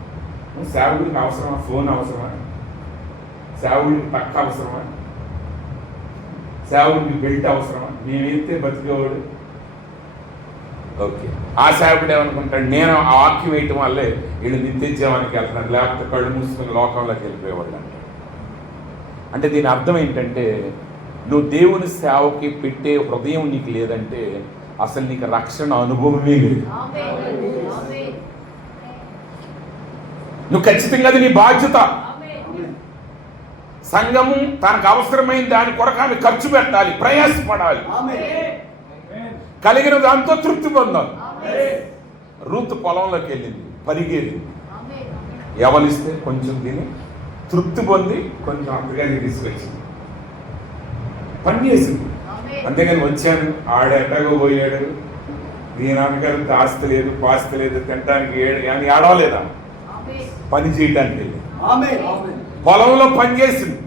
నువ్వు సేవకుడికి అవసరమా? ఫోన్ అవసరమా? సేవకుడికి పక్క అవసరమా? సేవకుడికి బెల్ట్ అవసరమా? నేనైతే బతికేవాడు. ఓకే, ఆ సేవకుడు ఏమనుకుంటాడు, నేను ఆ వాక్యం వేయటం వల్లే వీళ్ళు నిత్యజీవానికి వెళ్తున్నాడు, లేకపోతే కళ్ళు మూసుకుని లోకంలోకి వెళ్ళిపోయేవాళ్ళు అంటాడు. అంటే దీని అర్థం ఏంటంటే, నువ్వు దేవుని సేవకి పెట్టే హృదయం నీకు లేదంటే అసలు నీకు రక్షణ అనుభవమే లేదు. నువ్వు ఖచ్చితంగా అది నీ బాధ్యత. సంఘము తనకు అవసరమైన దాని కొరకు ఆమె ఖర్చు పెట్టాలి, ప్రయాసపడాలి, కలిగిన దాంతో తృప్తి పొందాలి. రూతు పొలంలోకి వెళ్ళింది, పరిగెళ్ళింది, ఎవరిస్తే కొంచెం తిని తృప్తి పొంది కొంచెం అత్తగారికి తీసుకొచ్చింది, పని చేసింది. అంతేగాని వచ్చాను ఆడెట్టగో పోయాడు, దీని అమ్మగారికి ఆస్తి లేదు, పాస్తి లేదు, తినడానికి అని ఆడవలేదా? పని చేయడానికి వెళ్ళి పొలంలో పని చేసింది,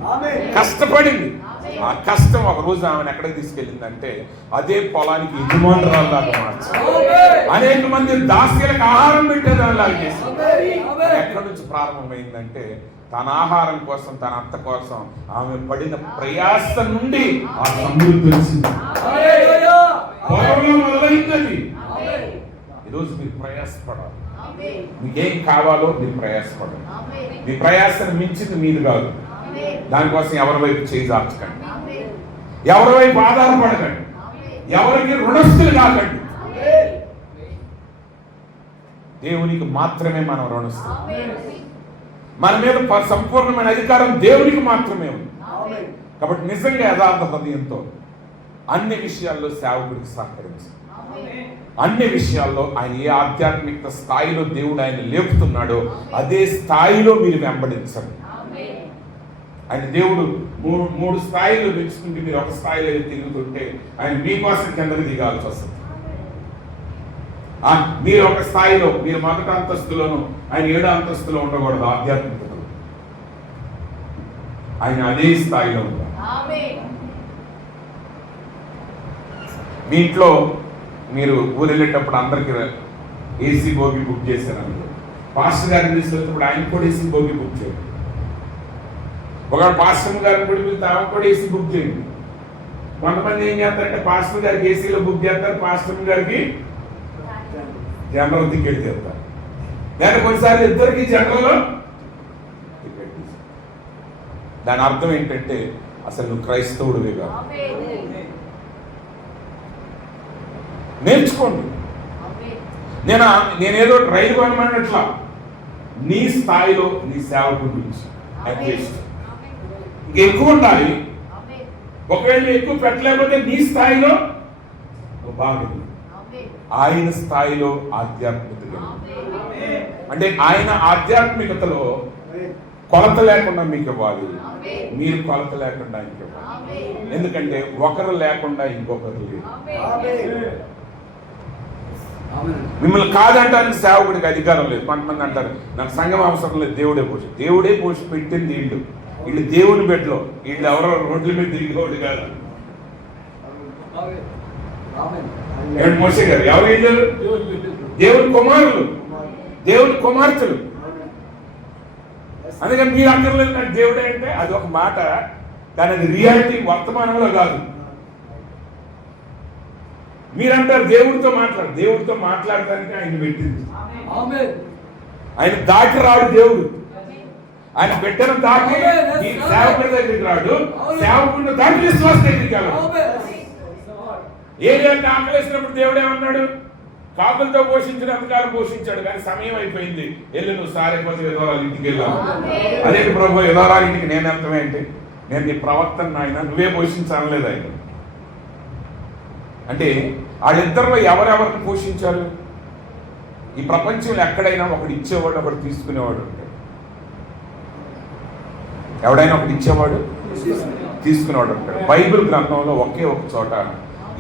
కష్టపడింది. ఆ కష్టం ఒక రోజు ఆమెను ఎక్కడికి తీసుకెళ్ళిందంటే అదే పొలానికి యజమానురాల్లాగా మార్చింది. అనేక మంది దాస్యులకు ఆహారం పెట్టేదానిలాగా చేసింది. ఎక్కడి నుంచి ప్రారంభమైందంటే తన ఆహారం కోసం, తన అత్త కోసం ఆమె పడిన ప్రయాస నుండి ఆ సమృద్ధి వచ్చింది. పొలంలో మొదలైంది. ఈరోజు మీరు ప్రయాసపడాలి. మీకేం కావాలో మీరు ప్రయాసపడాలి. మీ ప్రయాసను మించింది మీరు కాదు. దానికోసం ఎవరి వైపు చేయి దాచకండి, ఎవరి వైపు ఆధారపడకండి, ఎవరికి రుణస్థులు కాకండి. దేవునికి మాత్రమే మనం రుణస్థులు. మన మీద సంపూర్ణమైన అధికారం దేవునికి మాత్రమే ఉంది. కాబట్టి నిజంగా యథార్థ హృదయంతో అన్ని విషయాల్లో సేవకుడికి సహకరించాలి. అన్ని విషయాల్లో ఆయన ఏ ఆధ్యాత్మిక స్థాయిలో దేవుడు ఆయన లేపుతున్నాడో అదే స్థాయిలో మీరు వెంబడించండి. ఆయన దేవుడు మూడు స్థాయిలో పెంచుకుంటే మీరు ఒక స్థాయిలో తిరుగుతుంటే ఆయన మీకోసం కిందకి దిగాల్సి వస్తుంది. మీరు ఒక స్థాయిలో, మీరు మొదటి అంతస్తులోను, ఆయన 7వ అంతస్తులో ఉండకూడదు. ఆధ్యాత్మికతలో ఆయన అదే స్థాయిలో ఉంటారు. మీ ఇంట్లో మీరు ఊరు వెళ్ళేటప్పుడు అందరికి ఏసీ బోగి బుక్ చేశారనుకో, పాస్టర్ గారిని తీసుకెళ్ళినప్పుడు ఆయన కూడా ఏసీ బోగి బుక్ చేయండి. ఒకవేళ పాస్టర్ గారిని కూడా మీరు తాము కూడా ఏసీ బుక్ చేయండి. కొంతమంది ఏం చేస్తారంటే పాస్టర్ గారికి ఏసీలో బుక్ చేస్తారు, పాస్టర్ గారికి జనరల్ టికెట్ చేస్తారు. లేదా కొన్నిసార్లు ఇద్దరికి జనరల్లో టికెట్ తీస్తారు. దాని అర్థం ఏంటంటే అసలు నువ్వు క్రైస్తవుడివే కాదు. నేర్చుకోండి. నేనేదో రైలు కొనమన్నట్లా నీ స్థాయిలో నీ సేవకుడి గురించి అట్లీస్ట్ ఇంకెక్కువ ఉండాలి. ఒకవేళ ఎక్కువ పెట్టలేకపోతే నీ స్థాయిలో నువ్వు బాగుంది. ఆయన స్థాయిలో ఆధ్యాత్మికత, అంటే ఆయన ఆధ్యాత్మికతలో కొలత లేకుండా మీకు ఇవ్వాలి, మీరు కొలత లేకుండా ఆయనకి ఇవ్వాలి. ఎందుకంటే ఒకరు లేకుండా ఇంకొకరు లేదు. మిమ్మల్ని కాదంటానికి సేవకుడికి అధికారం లేదు. కొంతమంది అంటారు నాకు సంఘం అవసరం లేదు, దేవుడే పోషి పెట్టింది వీళ్ళు దేవుని బిడ్డలో, వీళ్ళు ఎవరో రోడ్ల మీద తిరిగేవాడు కాదు. మోసే గారు ఎవరు వెళ్ళారు? దేవుని కుమారులు, దేవుని కుమార్తెలు. అందుకని మీరు అక్కర్లేదు నాకు దేవుడే అంటే అది ఒక మాట, కానీ అది రియాలిటీ వర్తమానంలో కాదు. మీరంటారు దేవుడితో మాట్లాడటానికి ఆయన పెట్టింది. ఆయన దాటి రాడు దేవుడు. ఆయన పెట్టిన దాటి ఈ సేవకుడి దగ్గరికి రాడు, సేవకుడిని దాటి విశ్వాస దగ్గరికి వెళ్ళాడు. ఏదంటే ఆకలేసినప్పుడు దేవుడు ఏమన్నాడు? కాకులతో పోషించినంతకాలం పోషించాడు, కానీ సమయం అయిపోయింది, వెళ్ళి నువ్వు సారైపోతే విధవరాలు ఇంటికి వెళ్ళావు. అదేంటి ప్రభు, విధవరాలు ఇంటికి నేను ఎంతమేంటి, నేను నీ ప్రవక్తను ఆయన, నువ్వే పోషించనలేదు ఆయన. అంటే వాళ్ళిద్దరిలో ఎవరెవరిని పోషించారు? ఈ ప్రపంచంలో ఎక్కడైనా ఒకడు ఇచ్చేవాడు, ఒకడు తీసుకునేవాడు ఉంటాడు. ఎవడైనా ఒకటి ఇచ్చేవాడు, తీసుకునేవాడు ఉంటాడు. బైబిల్ గ్రంథంలో ఒకే ఒక చోట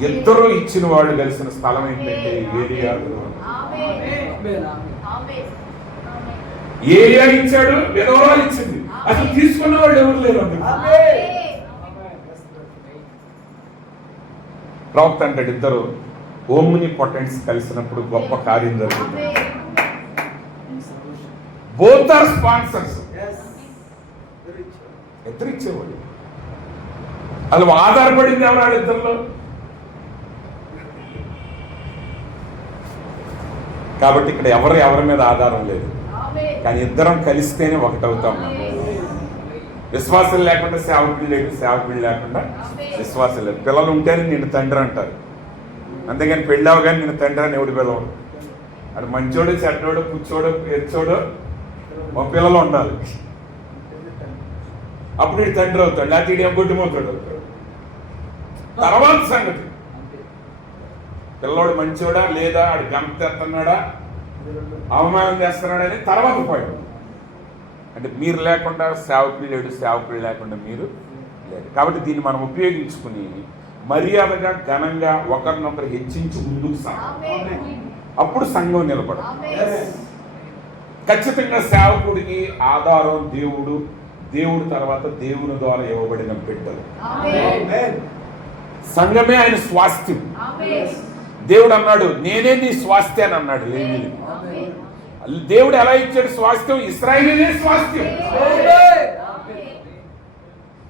ఇద్దరు ఇచ్చిన వాళ్ళు కలిసిన స్థలం ఏంటంటే ఏరియా. ఏరియా ఇచ్చాడు, విధవరాలు ఇచ్చింది. అసలు తీసుకున్న వాళ్ళు ఎవరు లేరు. ప్రవక్త అంటాడు, ఇద్దరు ఓమ్ని పొటెంట్స్ కలిసినప్పుడు గొప్ప కార్యం జరుగుతుంది. Both are sponsors. ఇద్దరు ఇచ్చేవాళ్ళు. అది ఆధారపడింది ఎవరు వాళ్ళిద్దరిలో? కాబట్టి ఇక్కడ ఎవరి మీద ఆధారం లేదు. కానీ ఇద్దరం కలిస్తేనే ఒకటవుతాం. విశ్వాసం లేకుండా సేవకుడు లేదు, సేవకుడు లేకుండా విశ్వాసం లేదు. పిల్లలు ఉంటేనే నిన్ను తండ్రి అంటారు, అంతేగాని పెళ్ళావు కానీ నిన్ను తండ్రి అని ఎవడు పిల్లవు. అది మంచోడు, చెడ్డోడు, పుచ్చోడు, ఎచ్చోడు మా పిల్లలు ఉండాలి. అప్పుడు వీడు తండ్రి అవుతాడు, లేకపోతే వీడు ఎగ్గొట్టుమవుతాడు అవుతాడు. తర్వాత సంగతి పిల్లోడు మంచోడా లేదా, ఆడు గంతెత్తన్నాడా, అవమానం చేస్తున్నాడని తర్వాత పాయింట్. అంటే మీరు లేకుండా సేవకుడు లేడు, సేవకుడు లేకుండా మీరు లేదు. కాబట్టి దీన్ని మనం ఉపయోగించుకుని మర్యాదగా, ఘనంగా ఒకరినొకరు హెచ్చించి ముందుకు సాగాలి. అప్పుడు సంఘం నిలబడదు. ఖచ్చితంగా సేవకుడికి ఆధారం దేవుడు, దేవుడు తర్వాత దేవుని ద్వారా ఇవ్వబడిన బిడ్డలు. సంఘమే ఆయన స్వాస్థ్యం. దేవుడు అన్నాడు, నేనే నీ స్వాస్థ్యాన్ని అన్నాడు. లేవీయులు దేవుడు ఎలా ఇచ్చాడు స్వాస్థ్యం? ఇశ్రాయేలే స్వాస్థ్యం.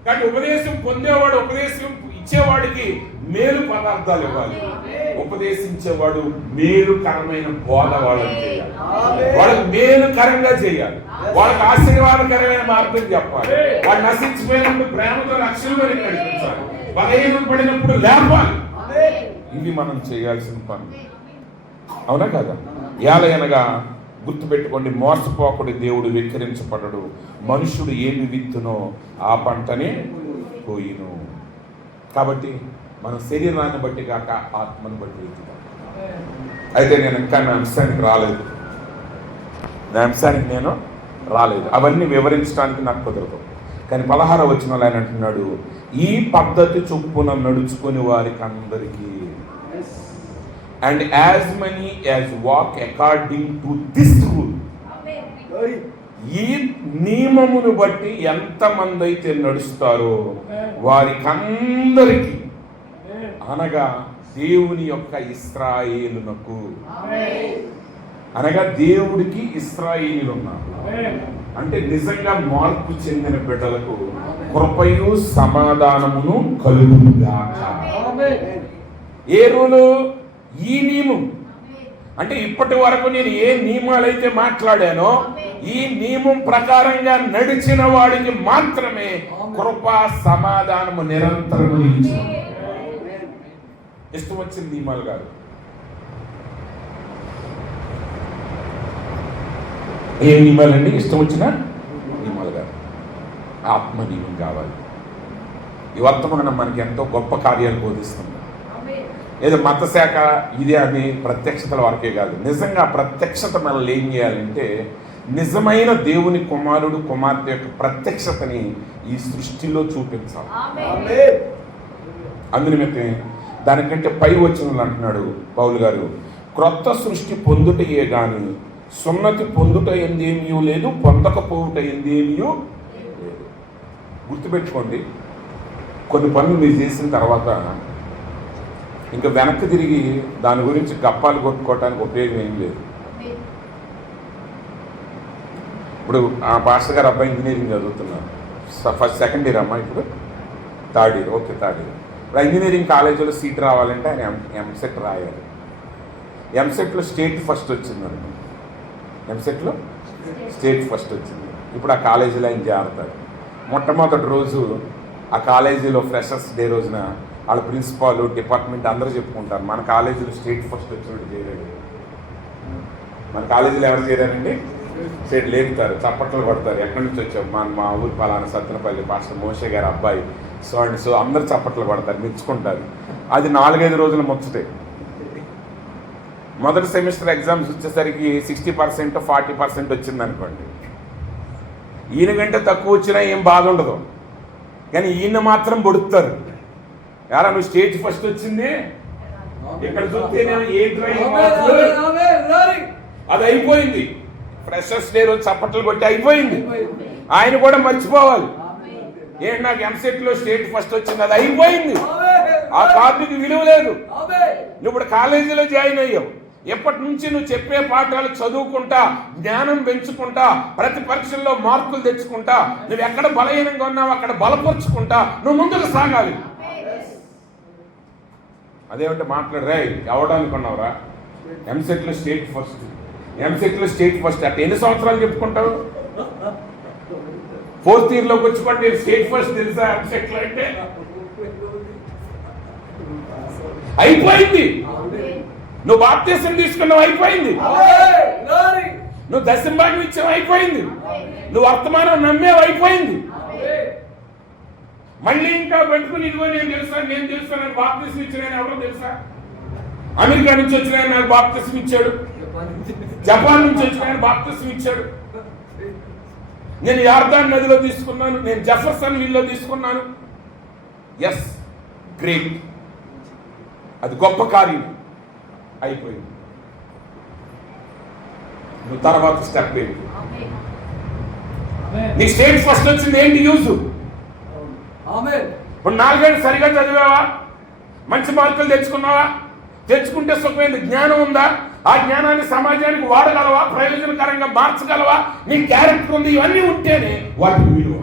కానీ ఉపదేశం పొందేవాడు, ఉపదేశం ఇచ్చేవాడికి మేలు పదార్థాలు ఇవ్వాలి. ఉపదేశించేవాడు మేలుకరమైన బోధ వాళ్ళకి చేయాలి, వాళ్ళకి మేలుకరంగా చేయాలి, వాళ్ళకి ఆశీర్వాదకరమైన మార్గం చెప్పాలి. వాళ్ళు నశించిపోయినప్పుడు ప్రేమతో రక్షణ నడిపించాలి, బలహీనం పడినప్పుడు లేపాలి. ఇవి మనం చేయాల్సిన పని, అవునా కదా? ఏలయనగా గుర్తుపెట్టుకోండి, మోసపోకుడి దేవుడు వెక్కిరించబడడు. మనుషుడు ఏమి విత్తునో ఆ పంటనే పోయిను. కాబట్టి మన శరీరాన్ని బట్టి కాక ఆత్మను బట్టి విత్తుతాం. అయితే నేను ఇంకా నా అంశానికి రాలేదు. అవన్నీ వివరించడానికి నాకు కుదరదు. కానీ 16వ వచనంలో ఆయన అంటున్నాడు, ఈ పద్ధతి చొప్పున నడుచుకుని వారికి అందరికీ, and as many as walk according to this rule. ఈ నియమమును బట్టి ఎంతమంది అయితే నడుస్తారో వారికందరికీ, అనగా దేవుని యొక్క ఇశ్రాయేలునకు, అనగా దేవుడికి ఇశ్రాయేలీలు ఉన్నారు. అంటే నిజంగా మార్పు చెందిన బిడ్డలకు కృపయు సమాధానమును కలుగుగాక. ఏ రూలు? ఈ నియమం. అంటే ఇప్పటి వరకు నేను ఏ నియమాలైతే మాట్లాడానో ఈ నియమం ప్రకారంగా నడిచిన వాడికి మాత్రమే కృపా సమాధానము నిరంతరము నిలిచి. ఇష్టం వచ్చిన నియమాలు కాదు. ఏ నియమాలండి? ఇష్టం వచ్చిన నియమాలు కాదు, ఆత్మ నియమం కావాలి. ఈ వర్తమానం మనకి ఎంతో గొప్ప కార్యాలు బోధిస్తుంది. ఏదో మత శాఖ ఇదే అని ప్రత్యక్షతల వరకే కాదు. నిజంగా ప్రత్యక్షత మనల్ని ఏం చేయాలంటే నిజమైన దేవుని కుమారుడు కుమార్తె యొక్క ప్రత్యక్షతని ఈ సృష్టిలో చూపించాలి. అందునిమిత్తే దానికంటే పై వచనంలో అంటున్నాడు పౌలు గారు, క్రొత్త సృష్టి పొందుటయే గాని సున్నతి పొందుట ఎందేమీ లేదు, పొందకపోవుట ఎందేమీ లేదు. గుర్తుపెట్టుకోండి, కొన్ని పనులు మీరు చేసిన తర్వాత ఇంకా వెనక్కి తిరిగి దాని గురించి గప్పాలు కొట్టుకోవటానికి ఉపయోగం ఏం లేదు. ఇప్పుడు ఆ పాస్టర్ గారు అబ్బాయి ఇంజనీరింగ్ చదువుతున్నారు. ఫస్ట్ సెకండ్ ఇయర్ అమ్మా, ఇప్పుడు third year. Okay, third year. ఇప్పుడు ఇంజనీరింగ్ కాలేజీలో సీట్ రావాలంటే ఆయన ఎంసెట్ రాయాలి. ఎంసెట్లో స్టేట్ ఫస్ట్ వచ్చిందండి. ఎంసెట్లో స్టేట్ ఫస్ట్ వచ్చింది. ఇప్పుడు ఆ కాలేజీలో ఆయన చేరతాడు. మొట్టమొదటి రోజు ఆ కాలేజీలో ఫ్రెషర్స్ డే రోజున వాళ్ళ ప్రిన్సిపాల్, డిపార్ట్మెంట్ అందరూ చెప్పుకుంటారు, మన కాలేజీలో స్టేట్ ఫస్ట్ వచ్చినట్టు చేరాడు. మన కాలేజీలో ఎవరు చేరారండి? స్టేట్ లేపుతారు, చప్పట్లు కొడతారు. ఎక్కడి నుంచి వచ్చావు? మా ఊరు పలానా సత్తెనపల్లి పాస్టర్ మోషే గారి అబ్బాయి సో అండ్ సో అందరు చప్పట్లు కొడతారు, మెచ్చుకుంటారు. అది 4-5 రోజులు ముచ్చటే. మొదటి సెమిస్టర్ ఎగ్జామ్స్ వచ్చేసరికి 60%, 40% వచ్చింది అనుకోండి. ఈయన కంటే తక్కువ వచ్చినా ఏం బాధ ఉండదు, కానీ ఈయన మాత్రం పొడుస్తారు. యారా నువ్వు స్టేజ్ ఫస్ట్ వచ్చింది, ఇక్కడ చూస్తేనేమో ఏ డ్రైవింగ్ అది అయిపోయింది. ఫ్రెషర్స్ డే రోజు చప్పట్లు కొట్టి అయిపోయింది. ఆయన కూడా మర్చిపోవాలి. ఏంటి నాకు ఎంసెట్లో స్టేట్ ఫస్ట్ వచ్చింది, అది అయిపోయింది. ఆ కార్డుకి విలువ లేదు. నువ్వు ఇప్పుడు కాలేజీలో జాయిన్ అయ్యావు. ఎప్పటి నుంచి నువ్వు చెప్పే పాఠాలు చదువుకుంటా, జ్ఞానం పెంచుకుంటా, ప్రతి పరీక్షల్లో మార్కులు తెచ్చుకుంటా, నువ్వు ఎక్కడ బలహీనంగా ఉన్నావు అక్కడ బలపరుచుకుంటా నువ్వు ముందుకు సాగాలి. అదేమంటే మాట్లాడరా ఎవడనుకున్నావురా ఎంసెట్లో స్టేట్ ఫస్ట్, ఎంసెట్లో స్టేట్ ఫస్ట్ అట్లా ఎన్ని సంవత్సరాలు చెప్పుకుంటావు? 4th ఇయర్లోకి వచ్చి నేను స్టేట్ ఫస్ట్ తెలుసా ఎంసెట్లో అంటే అయిపోయింది. నువ్వు బాప్తిసం తీసుకున్నావు అయిపోయింది. నువ్వు దశంభాగం ఇచ్చావు అయిపోయింది. నువ్వు వర్తమానం నమ్మేవు అయిపోయింది. మళ్ళీ ఇంకా పెట్టుకుని ఇదిగో నేను తెలుసా నాకు బాప్తిసం ఇచ్చిన ఎవరో తెలుసా? అమెరికా నుంచి వచ్చిన ఆయన నాకు బాప్తిసం ఇచ్చాడు, జపాన్ నుంచి వచ్చిన ఆయన బాప్తిసం ఇచ్చాడు, నేను యార్దాన్ నదిలో తీసుకున్నాను, నేను జెఫర్సన్ విల్లో తీసుకున్నాను. ఎస్, గ్రేట్, అది గొప్ప కార్యం అయిపోయింది. నువ్వు తర్వాత స్టెప్ ఏంటి? నీ స్టేట్ ఫస్ట్ వచ్చింది ఏంటి యూజ్? ఇప్పుడు 4 ఏళ్ళు సరిగా చదివావా? మంచి మార్కులు తెచ్చుకున్నావా? తెచ్చుకుంటే సుఖమైంది. జ్ఞానం ఉందా? ఆ జ్ఞానాన్ని సమాజానికి వాడగలవా? ప్రయోజనకరంగా మార్చగలవా? నీ క్యారెక్టర్ ఉంది. ఇవన్నీ ఉంటేనే వాటికి విలువ.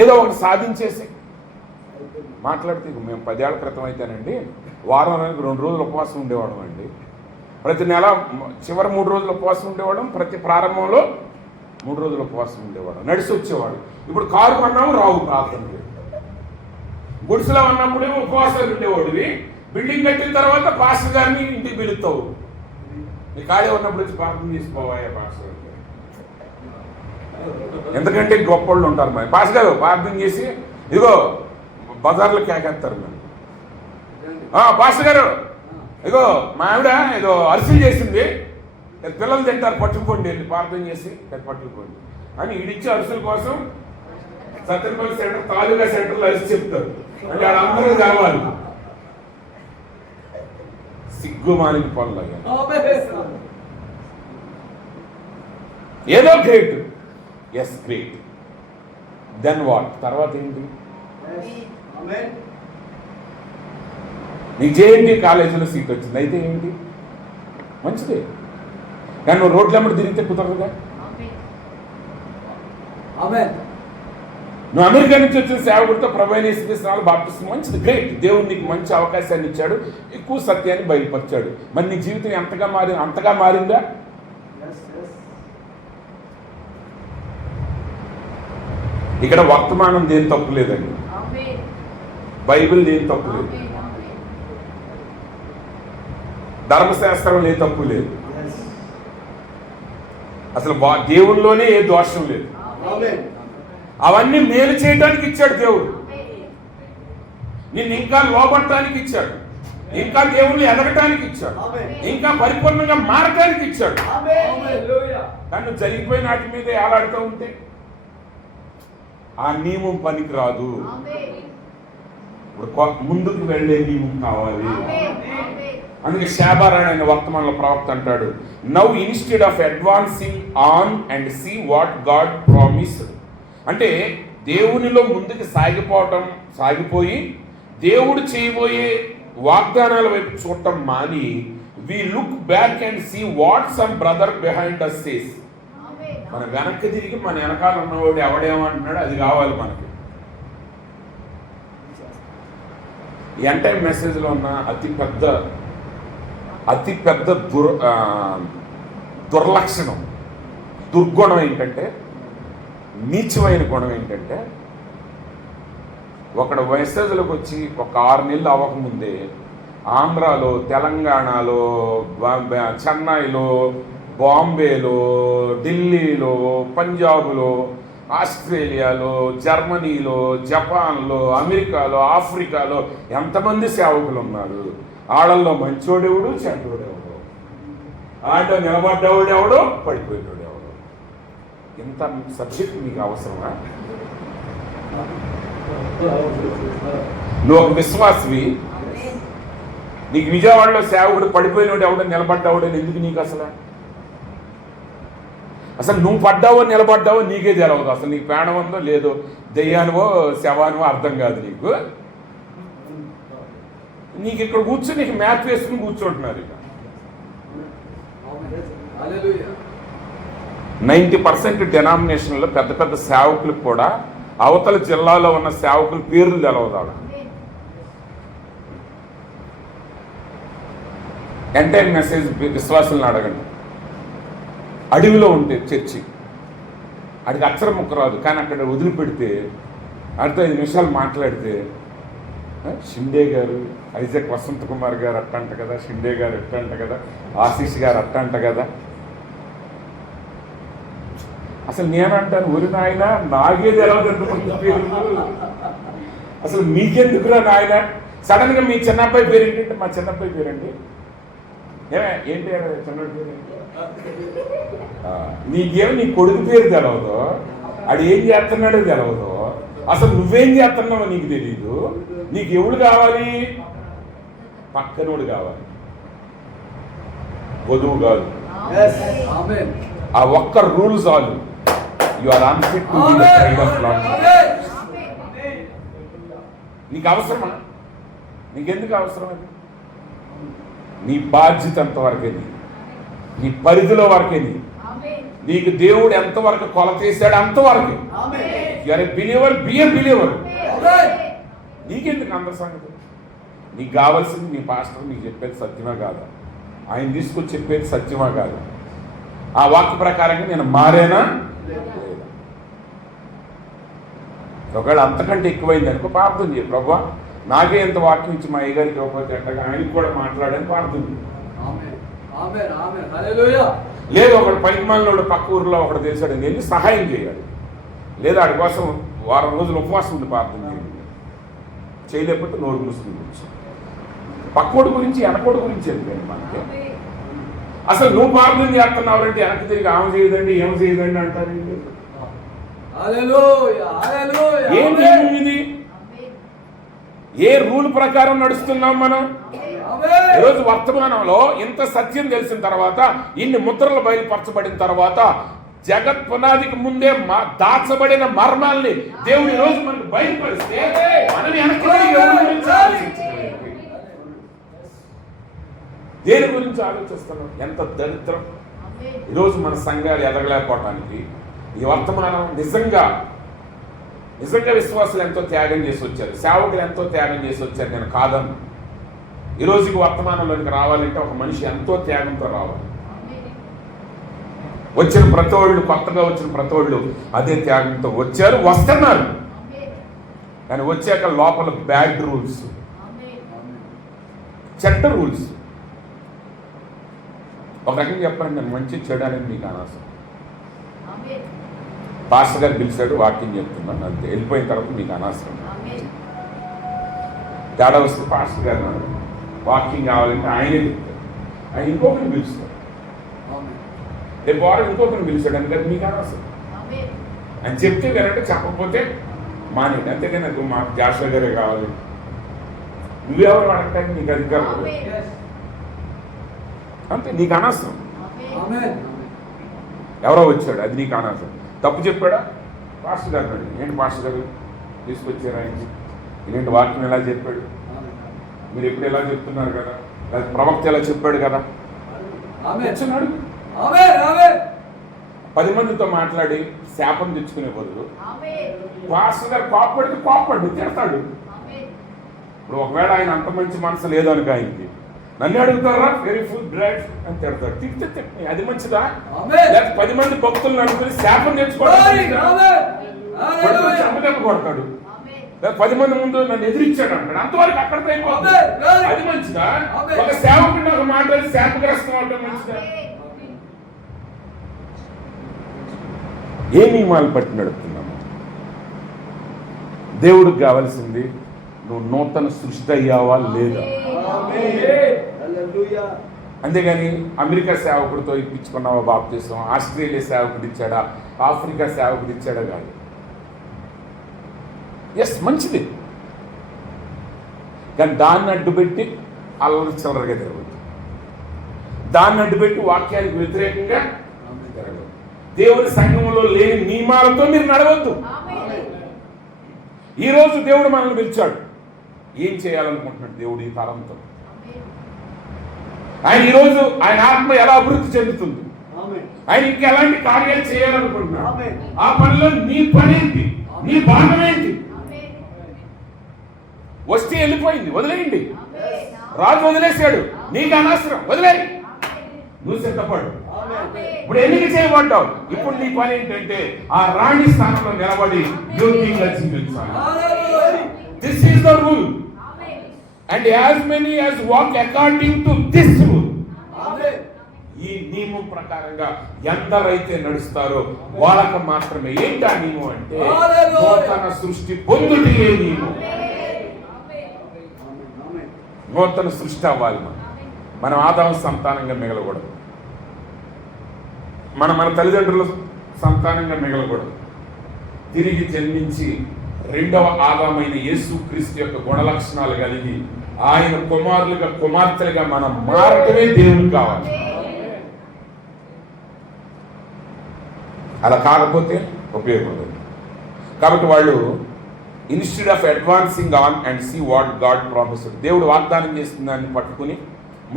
ఏదో ఒకటి సాధించేసి మాట్లాడితే మేము 10 ఏళ్ల క్రితం అయితేనండి వారానికి 2 రోజులు ఉపవాసం ఉండేవాళ్ళం అండి. ప్రతి నెల చివరి 3 రోజులు ఉపవాసం ఉండేవాళ్ళం. ప్రతి ప్రారంభంలో 3 రోజులు ఉపవాసం ఉండేవాడు, నడిచి వచ్చేవాడు. ఇప్పుడు కారు కొన్నాము రావు ప్రార్థనకి. గుడిసెలో ఉన్నప్పుడేమో ఉపవాసాలు ఉండేవాడివి. బిల్డింగ్ కట్టిన తర్వాత పాస్టర్ గారిని ఇంటికి పిలుస్తావు. నీ ఖాళీ ఉన్నప్పుడు వచ్చి ప్రార్థన చేసుకోవాయా పాస్టర్? ఎందుకంటే గొప్పళ్ళు ఉంటారు. మరి పాస్టర్ గారు ప్రార్థన చేసి ఇదిగో బజార్లో కేకేస్తారు. మేము పాస్టర్ గారు ఇగో మా ఆవిడ ఏదో అరిసెలు చేసింది, పిల్లలు తింటారు, పట్టుకుపోండి వెళ్ళి ప్రార్థన చేసి పట్టుకుపోండి అని ఈడిచ్చే అరిసెల కోసం సత్యపల్లి సెంటర్, తాలూకా సెంటర్లో అరిసి చెప్తారు. అంటే వాళ్ళందరూ కావాలి. సిగ్గు మాలిన పనులు ఏదో great. Yes, great. Then what? తర్వాత ఏంటి? నీకు జేఎన్టీ కాలేజీలో సీట్ వచ్చింది అయితే ఏంటి? మంచిదే. కానీ నువ్వు రోడ్లమ్మడి తిరిగితే కుదరదుగా. నువ్వు అమెరికా నుంచి వచ్చిన సేవకుడితో ప్రభు బాప్తిసం మంచిది, గ్రేట్. దేవుడు నీకు మంచి అవకాశాన్ని ఇచ్చాడు, ఎక్కువ సత్యాన్ని బయలుపరిచాడు. మరి నీ జీవితం అంతగా మారిందా? ఇక్కడ వర్తమానం దేని తప్పు లేదండి, బైబిల్ దేని తప్పు లేదు, ధర్మశాస్త్రం ఏ తప్పు లేదు, అసలు దేవుళ్ళలోనే ఏ దోషం లేదు. అవన్నీ మేలు చేయడానికి ఇచ్చాడు దేవుడు. నిన్ను ఇంకా లోబడటానికి ఇచ్చాడు, ఇంకా దేవుళ్ళు ఎదగటానికి ఇచ్చాడు, ఇంకా పరిపూర్ణంగా మారటానికి ఇచ్చాడు. కానీ నువ్వు జరిగిపోయిన వాటి మీద ఏలాడుతూ ఉంటే ఆ నియమం పనికి రాదు. ఇప్పుడు ముందుకు వెళ్ళే నియమం కావాలి. అందుకే శాబారాయణ అనే వర్తమానంలో ప్రవక్త అంటాడు, now instead of advancing on and see what God promised. అంటే దేవునిలో ముందుకు సాగిపోయి దేవుడు చేయబోయే వాగ్దానాల వైపు చూడటం మాని we look back and see what some brother behind us says. మన వెనక్కి తిరిగి మన వెనకాల ఉన్నవాడు ఎవడేమంటున్నాడు అది కావాలి మనకి. ఎంటైర్ మెసేజ్లో ఉన్న అతిపెద్ద దుర్లక్షణం, దుర్గుణం ఏంటంటే, నీచమైన గుణం ఏంటంటే, ఒకడు మెసేజ్లోకి వచ్చి ఒక 6 నెలలు అవ్వకముందే ఆంధ్రాలో, తెలంగాణలో, చెన్నైలో, బాంబేలో, ఢిల్లీలో, పంజాబ్లో, ఆస్ట్రేలియాలో, జర్మనీలో, జపాన్లో, అమెరికాలో, ఆఫ్రికాలో ఎంతమంది సేవకులు ఉన్నారు. ఆడల్లో మంచోడెవడు, చెడ్డోడెవడు, ఆడలో నిలబడ్డవాడెవడో, పడిపోయేవాడెవడో. ఇంత సబ్జెక్ట్ మీకు అవసరమా? నువ్వు ఒక విశ్వాసవి. నీకు విజయవాడలో సేవకుడు పడిపోయినోడు ఎవడో నిలబడ్డావుడో ఎందుకు నీకు అసలు నువ్వు పడ్డావో నిలబడ్డావో నీకే తెలవదు. అసలు నీకు ప్రాణం ఉందో లేదో, దెయ్యానివో శవానివో అర్థం కాదు నీకు. నీకు ఇక్కడ కూర్చొని నీకు మ్యాప్ వేసుకుని కూర్చుంటున్నారు. ఇక 90% డెనామినేషన్లో పెద్ద పెద్ద సేవకులకు కూడా అవతల జిల్లాలో ఉన్న సేవకుల పేర్లు తెలవదాడు. ఎంటైర్ మెసేజ్ విశ్వాసాలను అడగండి. అడవిలో ఉంటే చర్చి అడిగి అక్షరం ముక్క రాదు, కానీ అక్కడ వదిలిపెడితే అర్థం 5 నిమిషాలు మాట్లాడితే షిండే గారు, ఐజక్ వసంత్ కుమార్ గారు అట్టంట కదా, షిండే గారు ఎట్టంట కదా, ఆశీష్ గారు అట్టంట కదా. అసలు నేనంటాను, ఊరి నాయన నాగే తెలవదు ఎంతమంది పేరు, అసలు మీకెందుకురా నాయన. సడన్ గా మీ చిన్నబ్బాయి పేరు ఏంటంటే మా చిన్నబ్బాయి పేరండి. ఏంటి చిన్నబ్బాయి పేరు? నీకేమో నీ కొడుకు పేరు తెలవదు, ఆడు ఏం చేస్తున్నాడో తెలవదు, అసలు నువ్వేం చేస్తున్నావో నీకు తెలీదు. నీకు ఎవడు కావాలి? పక్కనోడు కావాలి, వధువు కాదు. ఆ ఒక్క రూల్ చాలు. You are unfit to be the child of Lord. నీకు అవసరమా? నీకెందుకు అవసరం? అది నీ బాధ్యత అంతవరకే, నీ పరిధిలో వరకే. నీకు దేవుడు ఎంతవరకు కొలతేసాడు అంతవరకే. You are a believer, be a believer. నీకెందుకు అంత సంగతి? నీకు కావాల్సింది నీ పాస్టర్ నీకు చెప్పేది సత్యమా కాదా, ఆయన తీసుకొచ్చి చెప్పేది సత్యమా కాదు, ఆ వాక్య ప్రకారంగా నేను మారేనా లేదా. ఒకవేళ అంతకంటే ఎక్కువైంది అనుకో ప్రార్థన చేయ, ప్రభువా నాకే ఎంత వాక్యం ఇచ్చి మా అయ్యగారికి ఇవ్వకపోతే అంటగా ఆయనకి కూడా మాట్లాడని ప్రార్థన చేయ. లేదు ఒకడు పనికిమాలినోడు పక్క ఊరిలో ఒకటి తెలిసాడు, నేను సహాయం చేయాలి, లేదా వాడి కోసం వారం రోజులు ఉపవాసం ఉండి ప్రార్థన చేయాలి. చేయలేకపోతే నోరు మూసుకుని గురించి పక్కోడి గురించి వెనకోడి గురించి వెళ్ళిపోయింది మనకి. అసలు నువ్వు ప్రార్థన చేస్తున్నావు అంటే వెనక్కి తిరిగి ఆమె చేయదండి ఏం చేయదండి అంటారు. ఇది ఏ రూల్ ప్రకారం నడుస్తున్నాం మనం? ఈరోజు వర్తమానంలో ఇంత సత్యం తెలిసిన తర్వాత, ఇన్ని ముద్రలు బయలుపరచబడిన తర్వాత, జగత్ పునాదికి ముందే దాచబడిన మర్మాల్ని దేవుడు ఈ రోజు మనకు బయలుపరిస్తే మనం దేని గురించి ఆలోచిస్తున్నాం? ఎంత దరిద్రం. ఈరోజు మన సంఘాలు ఎదగలేకపోవటానికి ఈ వర్తమానం నిజంగా విశ్వాసులు ఎంతో త్యాగం చేసి వచ్చారు, సేవకులు ఎంతో త్యాగం చేసి వచ్చారు. నేను కాదను. ఈరోజుకి వర్తమానంలోనికి రావాలంటే ఒక మనిషి ఎంతో త్యాగంతో రావాలి. వచ్చిన ప్రతి వాళ్ళు, కొత్తగా వచ్చిన ప్రతి వాళ్ళు అదే త్యాగంతో వచ్చారు, వస్తున్నారు. కానీ వచ్చాక లోపల బ్యాడ్ రూల్స్, చెడ్డ రూల్స్. ఒక రకంగా చెప్పండి, నేను మంచి చెడు అనేది మీకు అనవసరం. పాస్టర్ గారు పిలిచాడు, వాక్యం చెప్తున్నాను అంతే, వెళ్ళిపోయిన తర్వాత మీకు అనవసరం. తేడా వస్తే పాస్టర్ గారు వాక్యం కావాలంటే ఆయనే చెప్తారు, ఆయన ఇంకొకరిని పిలుస్తారు. రేపు వారం ఇంకొకరిని పిలిచాడు అందుకని మీకు అనవసరం. అని చెప్తే కనుక చెప్పకపోతే మానేది. అంతేగాని నాకు మాకు జాషువా గారే కావాలి, నువ్వెవరు అడగటానికి నీకు అధికారం అంతే, నీకు అనవసరం. ఎవరో వచ్చాడు, అది నీకు అనవసరం. తప్పు చెప్పాడా? పాస్టర్ గారు అన్నాడు, ఏంటి పాస్టర్ గారు తీసుకొచ్చారు ఆయన్ని, ఇలాంటి వాక్యం ఎలా చెప్పాడు, మీరు ఎప్పుడు ఎలా చెప్తున్నారు కదా, ప్రవక్త ఎలా చెప్పాడు కదా. 10 మందితో మాట్లాడి శాపం తెచ్చుకునే బదులు పాస్టర్ గారు కోప్పడి తిడతాడు. ఇప్పుడు ఒకవేళ ఆయన అంత మంచి మనసు లేదు అనుక ఆయనకి, నన్ను అడుగుతారా వెరీ ఫుల్ బ్రెడ్ అని తిడతాడు. తిట్టే అది మంచిదా? లేకపోతే 10 మంది భక్తులను అనుకుని శాపం తెచ్చుకోవడం కొడతాడు. 10 మంది ముందు నన్ను ఎదిరించాడు అంటాడు, అంతవరకు అక్కడితో అయిపోతుంది. అది మంచిదా? ఒక సేవకుడిని ఒక మాట్లాడి శాపగ్రస్తం అవడం మంచిదా? ఏ నియమాలు పట్టి నడుపుతున్నాము? దేవుడికి కావాల్సింది నువ్వు నూతన సృష్టి అయ్యావా లేదా. అంతేగాని అమెరికా సేవకుడితో ఇప్పించుకున్నావా బాప్తిసం, ఆస్ట్రేలియా సేవకుడు ఇచ్చాడా, ఆఫ్రికా సేవకుడు ఇచ్చాడా కాదు. ఎస్, మంచిది. కానీ దాన్ని అడ్డుపెట్టి అల్లరి చిల్లరగా తిరగదు. దాన్ని అడ్డుపెట్టి వాక్యానికి వ్యతిరేకంగా తిరగదు. దేవుని సంఘంలో లేని నియమాలతో మీరు నడవద్దు. ఈరోజు దేవుడు మనల్ని పిలిచాడు. ఏం చేయాలనుకుంటున్నాడు దేవుడు ఈ తరంతో? ఆయన ఈరోజు ఆయన ఆత్మ ఎలా అభివృద్ధి చెందుతుంది, ఆయన ఇంకా ఎలాంటి కార్యాలు చేయాలనుకుంటున్నాడు, ఆ పనిలో నీ పనేంటి, నీ భాగం ఏంటి? వస్తే వెళ్ళిపోయింది, వదిలేయండి. రాజు వదిలేశాడు, నీకు అనవసరం, వదిలేయి. నువ్వు సిద్ధపడు. ఇప్పుడు ఎన్నిక చేయబడ్డావు. ఇప్పుడు నీ పని ఏంటంటే ఆ రాణి స్థానంలో నిలబడి చూపించాలి. This is the rule. And as many as walk according to this rule, ఈ నియమం ప్రకారంగా ఎందరైతే నడుస్తారో వాళ్ళకు మాత్రమే. ఏంటి ఆ నియమం అంటే నూతన సృష్టి పొందుటే నియమం. నూతన సృష్టి అవ్వాలి. మనం ఆదాము సంతానంగా మిగలకూడదు. మన తల్లిదండ్రుల సంతానంగా మిగలకూడదు. తిరిగి జన్మించి రెండవ ఆదామైన యేసుక్రీస్తు యొక్క గుణలక్షణాలు కలిగి ఆయన కుమారులుగా కుమార్తెలుగా మనం మారటమే దేవునికి కావాలి. అలా కాకపోతే ఉపయోగం లేదు. కాబట్టి వాళ్ళు instead of advancing on and see what God promised, దేవుడు వాగ్దానం చేసిన దాన్ని పట్టుకుని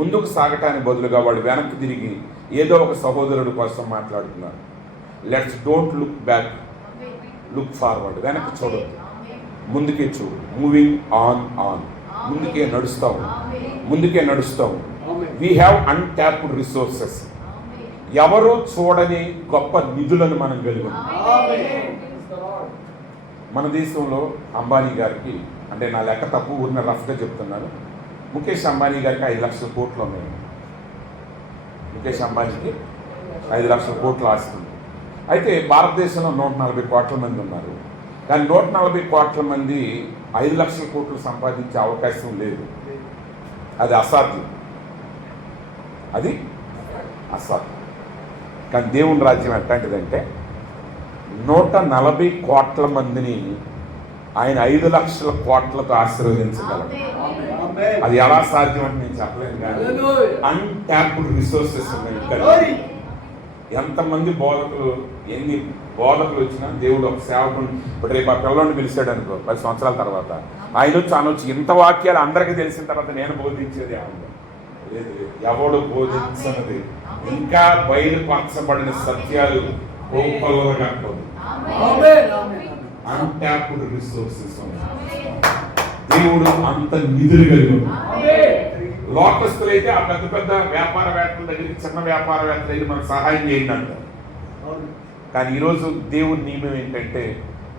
ముందుకు సాగటానికి బదులుగా వాడు వెనక్కి తిరిగి ఏదో ఒక సహోదరుడి కోసం మాట్లాడుతున్నారు. Let's don't look back, look forward. వెనక్కి చూడొద్దు, ముందుకే చూడు. మూవింగ్ ఆన్ ఆన్, ముందుకే నడుస్తావు, ముందుకే నడుస్తావు. We have untapped resources. ఎవరో చూడని గొప్ప నిధులను మనం కలిగి ఉన్నాం. మన దేశంలో అంబానీ గారికి, అంటే నా లెక్క తప్పు ఉన్న రఫ్గా చెప్తున్నాను, ముఖేష్ అంబానీ గారికి 5 లక్షల కోట్లు ఉన్నాయి. ముఖేష్ అంబానీకి 5 లక్షల కోట్లు ఆస్తుంది. అయితే భారతదేశంలో 140 కోట్ల మంది ఉన్నారు. కానీ 140 కోట్ల మంది 5 లక్షల కోట్లు సంపాదించే అవకాశం లేదు. అది అసాధ్యం, అది అసాధ్యం. కానీ దేవుని రాజ్యం ఎట్లాంటిదంటే 140 కోట్ల మందిని ఆయన 5 లక్షల కోట్లతో ఆశీర్వదించగలరు. అది ఎలా సాధ్యం అంటే నేను చెప్పలేను. కానీ అన్ట్యాప్డ్ రిసోర్సెస్ ఉన్నాయి. ఎంతమంది బోధకులు, ఎన్ని బోధకులు వచ్చినా దేవుడు ఒక సేవకుని, ఇప్పుడు రేపు ఆ పిల్లల్ని పిలిచాడు అనుకో 10 సంవత్సరాల తర్వాత, ఆయన వచ్చి అనొచ్చు ఇంత వాక్యాలు అందరికీ తెలిసిన తర్వాత నేను బోధించేది ఏమన్నా లేదు. ఎవడు బోధించినది ఇంకా బయలుపరచబడిన సత్యాలు అన్ట్యాప్డ్ రిసోర్సెస్. దేవుడు అంత నిధులు కలిగి లోకస్తులైతే ఆ పెద్ద పెద్ద వ్యాపారవేత్తల దగ్గరికి చిన్న వ్యాపారవేత్తల దగ్గర మనకు సహాయం చేయండి అంటారు. కానీ ఈరోజు దేవుని నియమం ఏంటంటే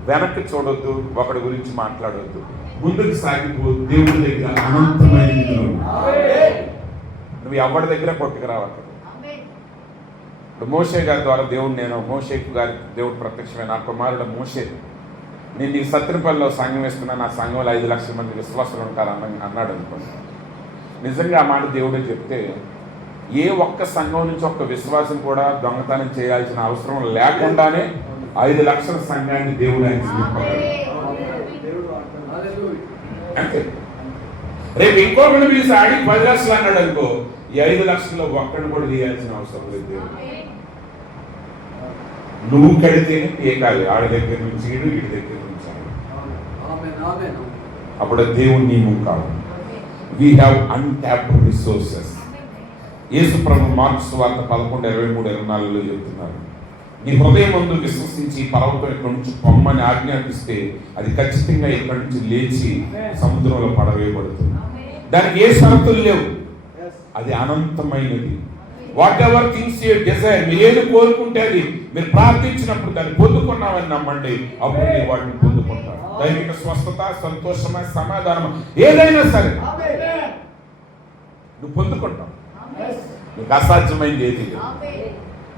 వెనక్కి చూడొద్దు, ఒకడి గురించి మాట్లాడొద్దు, ముందుకు సాగిపో. దేవుడి దగ్గర అనంతమైన నిధులు. నువ్వు ఎవరి దగ్గర కొట్టుకురావట్లేదు. ఇప్పుడు మోషే గారి ద్వారా దేవుడు, నేను మోషే గారి దేవుడు ప్రత్యక్షమైన నా కుమారుడు మోషే, నేను నీ సత్యపల్లిలో సంఘం వేస్తున్నా, నా సంఘంలో 5 లక్షల మంది విశ్వాసులు ఉంటారు అన్నాడు అనుకోండి. నిజంగా ఆ మాట దేవుడే చెప్తే ఏ ఒక్క సంఘం నుంచి ఒక్క విశ్వాసం కూడా దొంగతనం చేయాల్సిన అవసరం లేకుండానే 5 లక్షల సంఘాన్ని దేవుడు ఆయన చూపించాడు. అంతే. రేపు ఇంకొకటి పిలిచి ఆడికి 10 లక్షలు అన్నాడు అనుకో, ఈ 5 లక్షల్లో ఒక్కడిని కూడా తీయాల్సిన అవసరం లేదు దేవుడు. నువ్వు కడితేనే పీకాలి, ఆడి దగ్గర నుంచి వీడి దగ్గర నుంచి. అప్పుడు దేవుని నియమం కాదు. We have untapped resources. Yesu Prabhu mark సువార్త 11:23-24 చెప్తున్నారు, నీ హృదయం ముందు విశ్వసించి పర్వతం ఇక్కడి నుంచి పొమ్మని ఆజ్ఞాపిస్తే అది ఖచ్చితంగా ఇక్కడి నుంచి లేచి సముద్రంలో పడవేయబడుతుంది. దానికి ఏ షరతులు లేవు, అది అనంతమైనది. Whatever things you desire, మీరు ఏది కోరుకుంటే అది మీరు ప్రార్థించినప్పుడు దాన్ని పొందుకున్నామని నమ్మండి, అప్పుడు మీరు వాటిని పొందుకుంటారు. దైవిక స్వస్థత, సంతోషమా, సమాధానం ఏదైనా సరే నువ్వు పొందుకుంటావు. నీకు అసాధ్యమైంది ఏది లేదు.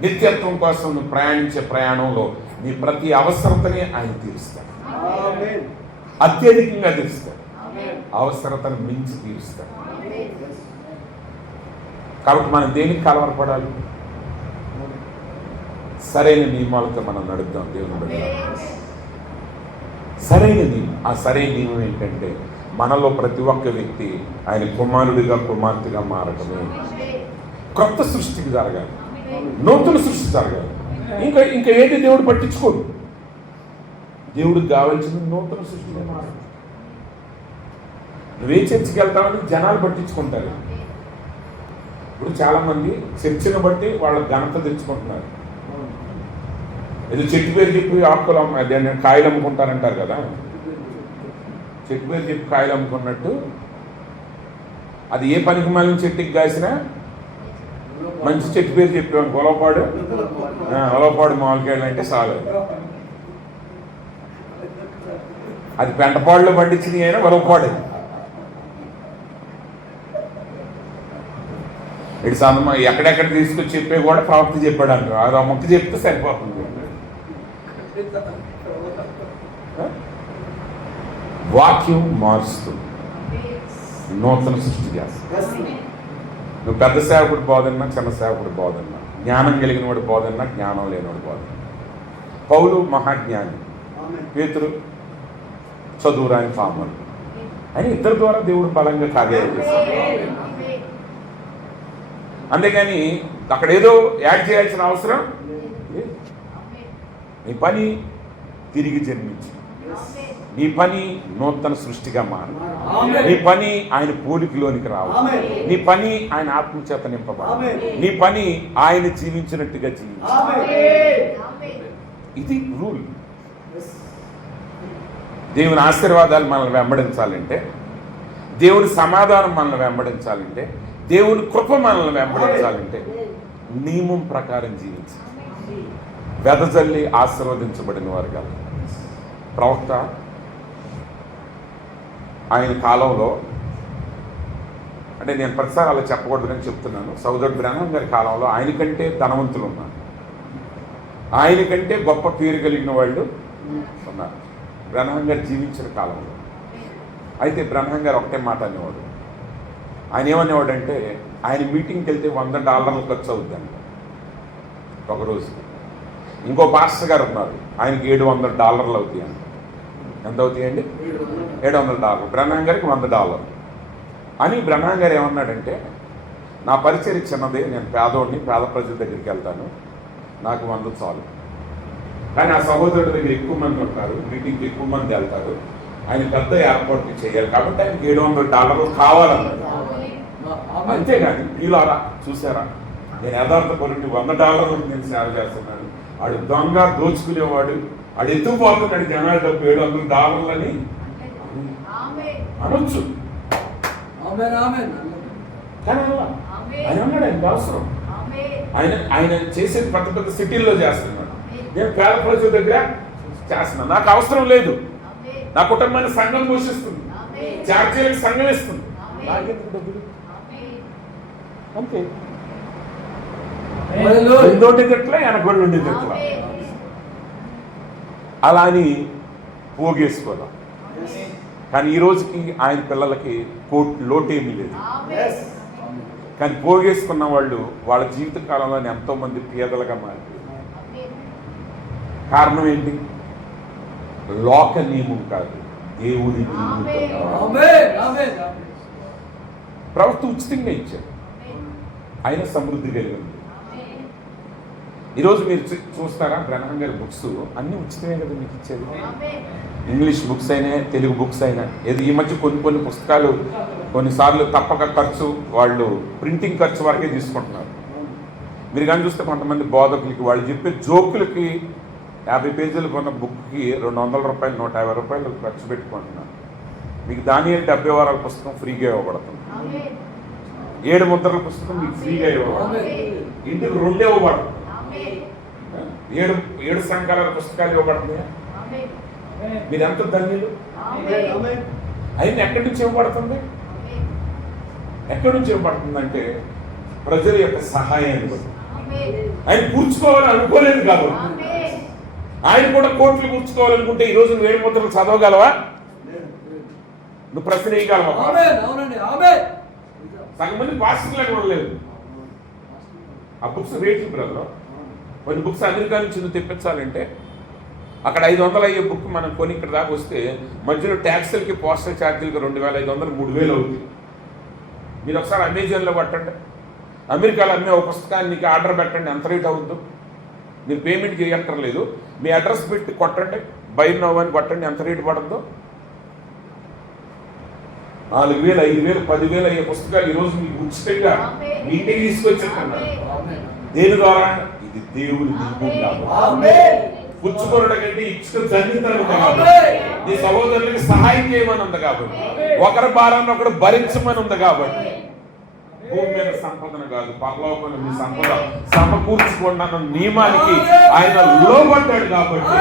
నిత్యత్వం కోసం నువ్వు ప్రయాణించే ప్రయాణంలో నీ ప్రతి అవసరతని ఆయన తీరుస్తాడు. అత్యధికంగా తీరుస్తాడు, అవసరతను మించి తీరుస్తాడు. కాబట్టి మనం దేనికి కలవరపడాలి? సరైన నియమాలతో మనం నడుద్దాం దేవుని బిడ్డ. సరైన నియమం. ఆ సరైన నియమం ఏంటంటే మనలో ప్రతి ఒక్క వ్యక్తి ఆయన కుమారుడిగా కుమార్తెగా మారటమే. కొత్త సృష్టికి జరగాలి, నూతన సృష్టి జరగాలి. ఇంకా ఇంకా ఏది దేవుడు పట్టించుకోడు. దేవుడికి కావాల్సింది నూతన సృష్టిగా మారాలి. నువ్వే చర్చికి వెళ్తామని జనాలు పట్టించుకుంటారు. ఇప్పుడు చాలామంది చర్చిని బట్టి వాళ్ళ ఘనత తెచ్చుకుంటున్నారు. ఏదో చెట్టు పేరు చెప్పి ఆకులు కాయలు అమ్ముకుంటారంటారు కదా. చెట్టు పేరు చెప్పి కాయలు అమ్ముకున్నట్టు అది ఏ పనికి మాలిన చెట్టుకి కాసినా మంచి చెట్టు పేరు చెప్పాను. ఒలవపాడు మామిడికాయలు అంటే చాలు. అది పెంటపాడులో పండించింది అయినా ఒలవపాడు. ఇటు సందమా ఎక్కడెక్కడ తీసుకొచ్చి చెప్పే కూడా ప్రవక్త చెప్పాడు అంటారు. అది ఆ మొక్క చెప్తే సరిపోతుంది. వాక్యం మారుస్తుంది, నూతన సృష్టి చేస్తుంది. నువ్వు పెద్ద సేవకుడు బోధన్నా, చిన్న సేవకుడు బోధన్నా, జ్ఞానం కలిగిన వాడు బోధన్నా, జ్ఞానం లేనివాడు బోధన్నా. పౌలు మహాజ్ఞాని, పేతురు చదువురాని ఫార్మర్ అని ఇద్దరి ద్వారా దేవుడు బలంగా కార్యాలు చేశాడు. అంతేగాని అక్కడ ఏదో యాడ్ చేయాల్సిన అవసరం లేదు. నీ పని తిరిగి జన్మించి, నీ పని నూతన సృష్టిగా మారు, నీ పని ఆయన పోలికలోనికి రావాలి, నీ పని ఆయన ఆత్మచేత నింపబడాలి, నీ పని ఆయన జీవించినట్టుగా జీవించాలి. ఇది రూల్. దేవుని ఆశీర్వాదాలు మనల్ని వెంబడించాలంటే, దేవుని సమాధానం మనల్ని వెంబడించాలంటే, దేవుని కృప మనల్ని వెంబడించాలంటే నియమం ప్రకారం జీవించాలి. వెదజల్లి ఆశీర్వదించబడిన వారు కాదు. ప్రవక్త ఆయన కాలంలో, అంటే నేను ప్రతిసారి అలా చెప్పకూడదని చెప్తున్నాను, సోదరుడు బ్రహ్మం గారి కాలంలో ఆయనకంటే ధనవంతులు ఉన్నారు, ఆయనకంటే గొప్ప పేరు కలిగిన వాళ్ళు ఉన్నారు బ్రహ్మం గారు జీవించిన కాలంలో. అయితే బ్రహ్మం గారు ఒకటే మాట అనేవాడు. ఆయన ఏమనేవాడు అంటే, ఆయన మీటింగ్కి వెళ్తే $100 ఖర్చు అవుద్దండి ఒకరోజు. ఇంకో పాస్టర్ గారు ఉన్నారు, ఆయనకి $700 అవుతాయండి. ఎంత అవుతాయండి? $700. బ్రహ్మం గారికి $100 అని. బ్రహ్మం గారు ఏమన్నాడంటే, నా పరిచయం చిన్నది, నేను పేదోడిని, పేద ప్రజల దగ్గరికి వెళ్తాను, నాకు 100 చాలు. కానీ ఆ సహోదరుడి దగ్గర ఎక్కువ మంది ఉంటారు, మీటింగ్కి ఎక్కువ మంది వెళ్తారు, ఆయన పెద్ద ఏర్పాట్లు చేయాలి, కాబట్టి ఆయనకి $700 కావాలన్నాడు. అంతేగాని వీళ్ళారా చూసారా, నేను యథార్థపరుడిని, $100 నేను సేవ చేస్తున్నాను, వాడు దొంగ దోచుకునేవాడు, వాడు ఎత్తుకుపోతున్నాడు జనాలు డబ్బు $700 అని అనొచ్చు. కానీ ఆయన అన్నాడు ఆయనకు అవసరం. ఆయన చేసేది పెద్ద పెద్ద సిటీల్లో చేస్తున్నాడు, నేను పేద ప్రజల దగ్గర చేస్తున్నాను, నాకు అవసరం లేదు. నా కుటుంబాన్ని సంఘం పోషిస్తుంది, చార్జీలకు సంఘం ఇస్తుంది, నాకెందుకు డబ్బులు? అంతే. రెండోటి ఎట్లా, వెనకొండ ఉండేది ఎట్లా, అలా అని పోగేసుకోదాం. కానీ ఈ రోజుకి ఆయన పిల్లలకి లోటేమీ లేదు. కానీ పోగేసుకున్న వాళ్ళు వాళ్ళ జీవిత కాలంలో ఎంతో మంది పేదలుగా మారిపోయారు. కారణం ఏంటి? లోక నియమం కాదు, దేవుని నియమం. ప్రభుత్వం ఉచితంగా ఇచ్చారు, ఆయన సమృద్ధి కలిగి ఉంది. ఈరోజు మీరు చూస్తారా, బ్రహ్మం గారి బుక్స్ అన్నీ ఉచితమే కదా మీకు ఇచ్చేది. ఇంగ్లీష్ బుక్స్ అయినా, తెలుగు బుక్స్ అయినా. ఏది ఈ మధ్య కొన్ని పుస్తకాలు కొన్నిసార్లు తప్పక ఖర్చు, వాళ్ళు ప్రింటింగ్ ఖర్చు వరకే తీసుకుంటున్నారు. మీరు కానీ చూస్తే కొంతమంది బోధకులకి వాళ్ళు చెప్పే జోకులకి 50 పేజీలు కొన్న బుక్కి $200, $150 ఖర్చు పెట్టుకుంటున్నారు. మీకు దానియేలు 70 వారాల పుస్తకం ఫ్రీగా ఇవ్వబడుతుంది, 7 ముద్రల పుస్తకం మీకు ఫ్రీగా ఇవ్వబడుతుంది, ఇంటికి 2 ఇవ్వబడుతుంది, 7 సంఖ్యల పుస్తకాలు ఇవ్వబడుతున్నాయా? మీరు ఎంత ధన్యులు. అయినా ఎక్కడి నుంచి ఇవ్వబడుతుంది? ఎక్కడి నుంచి ఇవ్వబడుతుందంటే ప్రజల యొక్క సహాయాన్ని బట్టి. ఆయన కూర్చుకోవాలని అనుకోలేదు కాబట్టి. ఆయన కూడా కోట్లు కూర్చుకోవాలనుకుంటే ఈరోజు 7 ముద్రలు చదవగలవా? నువ్వు ప్రశ్న వేయగలవా? సగం మంది పాస్టర్లకు కూడా లేదు. ఆ బుక్స్ రేట్లు బ్రదర్. కొన్ని బుక్స్ అమెరికా నుంచి నువ్వు తెప్పించాలంటే అక్కడ 500 అయ్యే బుక్ మనం కొని ఇక్కడ దాకా వస్తే మధ్యలో ట్యాక్సీలకి పోస్టల్ ఛార్జీలకి 2500 3000 అవుతుంది. మీరు ఒకసారి అమెజాన్లో కొట్టండి, అమెరికాలో అమ్మే ఒక పుస్తకానికి ఆర్డర్ పెట్టండి, ఎంత రేట్ అవుతుందో. మీరు పేమెంట్ చేయక్కర్లేదు, మీ అడ్రస్ పెట్టి కొట్టండి, బై నౌ అని కొట్టండి, ఎంత రేటు పడుతుందో. 4000 5000 10,000 అయ్యే పుస్తకాలు ఈరోజు మీకు ఉచితంగా మీ ఇంటికి తీసుకొచ్చేస్తున్నారు. దేని ద్వారా? ఇది దేవుని దిక్కు కాబట్టి. పుచ్చుకొనడం కంటే ఇచ్చుకొని దండితనం ఉంది కాబట్టి, నీ సహోదరులకి సహాయం చేయమని ఉంది కాబట్టి, ఒకరి భారాన్ని ఒకడు భరించమని ఉంది కాబట్టి. భూమి మీద సంపదను కాదు, పరలోకంలో మీ సంపద సమకూర్చుకోండి అన్న నియమానికి ఆయన లోబడ్డాడు కాబట్టి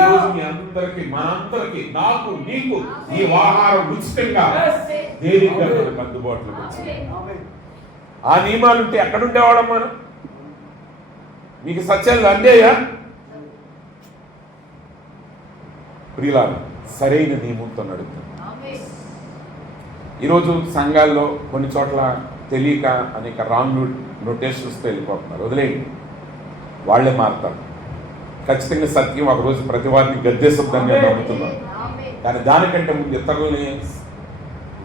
ఈరోజు మీ అందరికి మనందరికి నాకు నీకు ఈ ఆహారం ఉచితంగా దేనిగా మనకు అందుబాటులోకి వచ్చింది. ఆ నియమాలు ఉంటే ఎక్కడుండేవాళ్ళం మనం? మీకు సత్యాలు అందేయా? ప్రియులారా, సరైన నియమంతో నడుపుతుంది. ఈరోజు సంఘాల్లో కొన్ని చోట్ల తెలియక అనేక రాంగ్ నోటేషన్స్తో వెళ్ళిపోతున్నారు. వదిలేయండి, వాళ్ళే మారుతారు. ఖచ్చితంగా సత్యం ఒకరోజు ప్రతి వారిని గద్దేశబ్దాన్ని నేను నమ్ముతున్నాను. కానీ దానికంటే ముందు ఇతరులని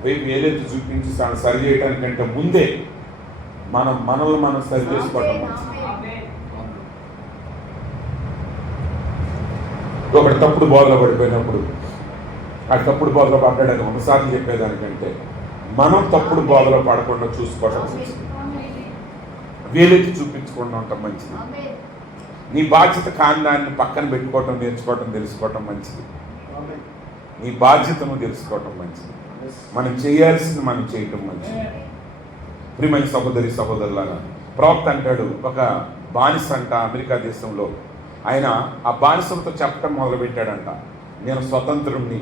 వైపు ఏదైతే చూపించి సరి చేయడానికంటే ముందే మనల్ని మనం సరి చేసుకోవటం మంచిది. ఒకటి తప్పుడు బోధలో పడిపోయినప్పుడు ఆ తప్పుడు బోధలో పడ్డాడని ఒకసారి చెప్పేదానికంటే మనం తప్పుడు బోధలో పడకుండా చూసుకోవటం మంచిది. వేలెత్తి చూపించకుండా ఉండటం మంచిది. నీ బాధ్యత కాని దాన్ని పక్కన పెట్టుకోవటం నేర్చుకోవటం తెలుసుకోవటం మంచిది. నీ బాధ్యతను తెలుసుకోవటం మంచిది. మనం చేయాల్సింది మనం చేయటం మంచిది. ప్రియమైన సహోదరి సహోదరులారా, ప్రవక్త అంటాడు, ఒక బానిస అంట అమెరికా దేశంలో, ఆయన ఆ బానిసంతో చెప్పటం మొదలుపెట్టాడంట, నేను స్వతంత్రుణ్ణి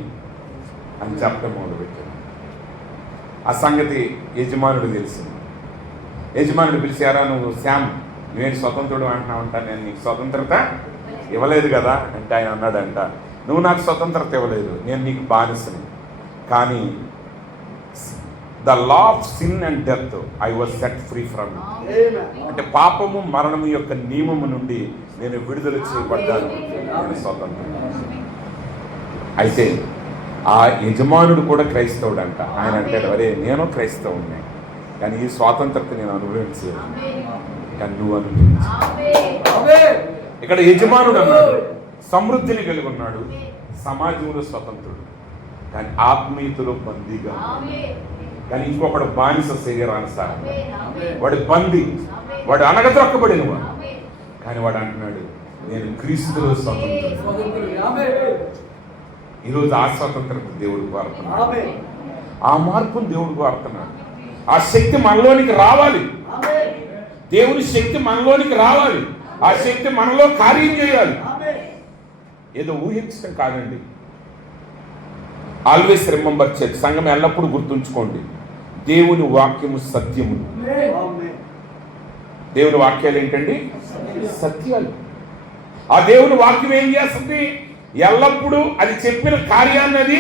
అని చెప్పటం మొదలుపెట్టాడు. ఆ సంగతి యజమానుడు తెలిసింది. యజమానుడు పిలిచారా, నువ్వు శ్యామ్ నేను స్వతంత్రుడు అంటున్నావంట, నేను నీకు స్వతంత్రత ఇవ్వలేదు కదా అంటే ఆయన అన్నాడంట, నువ్వు నాకు స్వతంత్రత ఇవ్వలేదు, నేను నీకు బానిసని, కానీ the law of sin and death I was set free from. అంటే పాపము మరణము యొక్క నియమము నుండి నేను విడుదల చేయబడ్డాను, నేను స్వతంత్రుడు. అయితే ఆ యజమానుడు కూడా క్రైస్తవుడు అంట. ఆయన అంటాడు, అరే నేను క్రైస్తవుడిని, కానీ ఈ స్వాతంత్రత నేను అనుభవించలేదు, కానీ నువ్వు అనుభవించు. ఇక్కడ యజమానుడు అన్నాడు, సమృద్ధిని కలిగి ఉన్నాడు, సమాజంలో స్వతంత్రుడు, కానీ ఆత్మీయతలో బందీగా. కానీ ఇంకొకడు బానిస శరీరానుసారం, వాడు బందీ, వాడు అనగదొక్కబడిన వాడు, కానీ వాడు అంటున్నాడు నేను క్రీస్తులో స్వతంత్రుడు. ఈరోజు ఆ స్వతంత్రత దేవుడికి వాడుతున్నాడు, ఆ మార్పును దేవుడికి వాడుతున్నాడు. ఆ శక్తి మనలోనికి రావాలి, దేవుని శక్తి మనలోనికి రావాలి, ఆ శక్తి మనలో కార్యం చేయాలి. ఏదో ఊహించడం కాదండి. ఆల్వేస్ రిమెంబర్ చర్చ్, సంఘం ఎల్లప్పుడూ గుర్తుంచుకోండి, దేవుని వాక్యము సత్యము. దేవుని వాక్యాలు ఏంటండి? సత్యాలు. ఆ దేవుని వాక్యం ఏం చేస్తుంది? ఎల్లప్పుడూ అది చెప్పిన కార్యాన్ని అది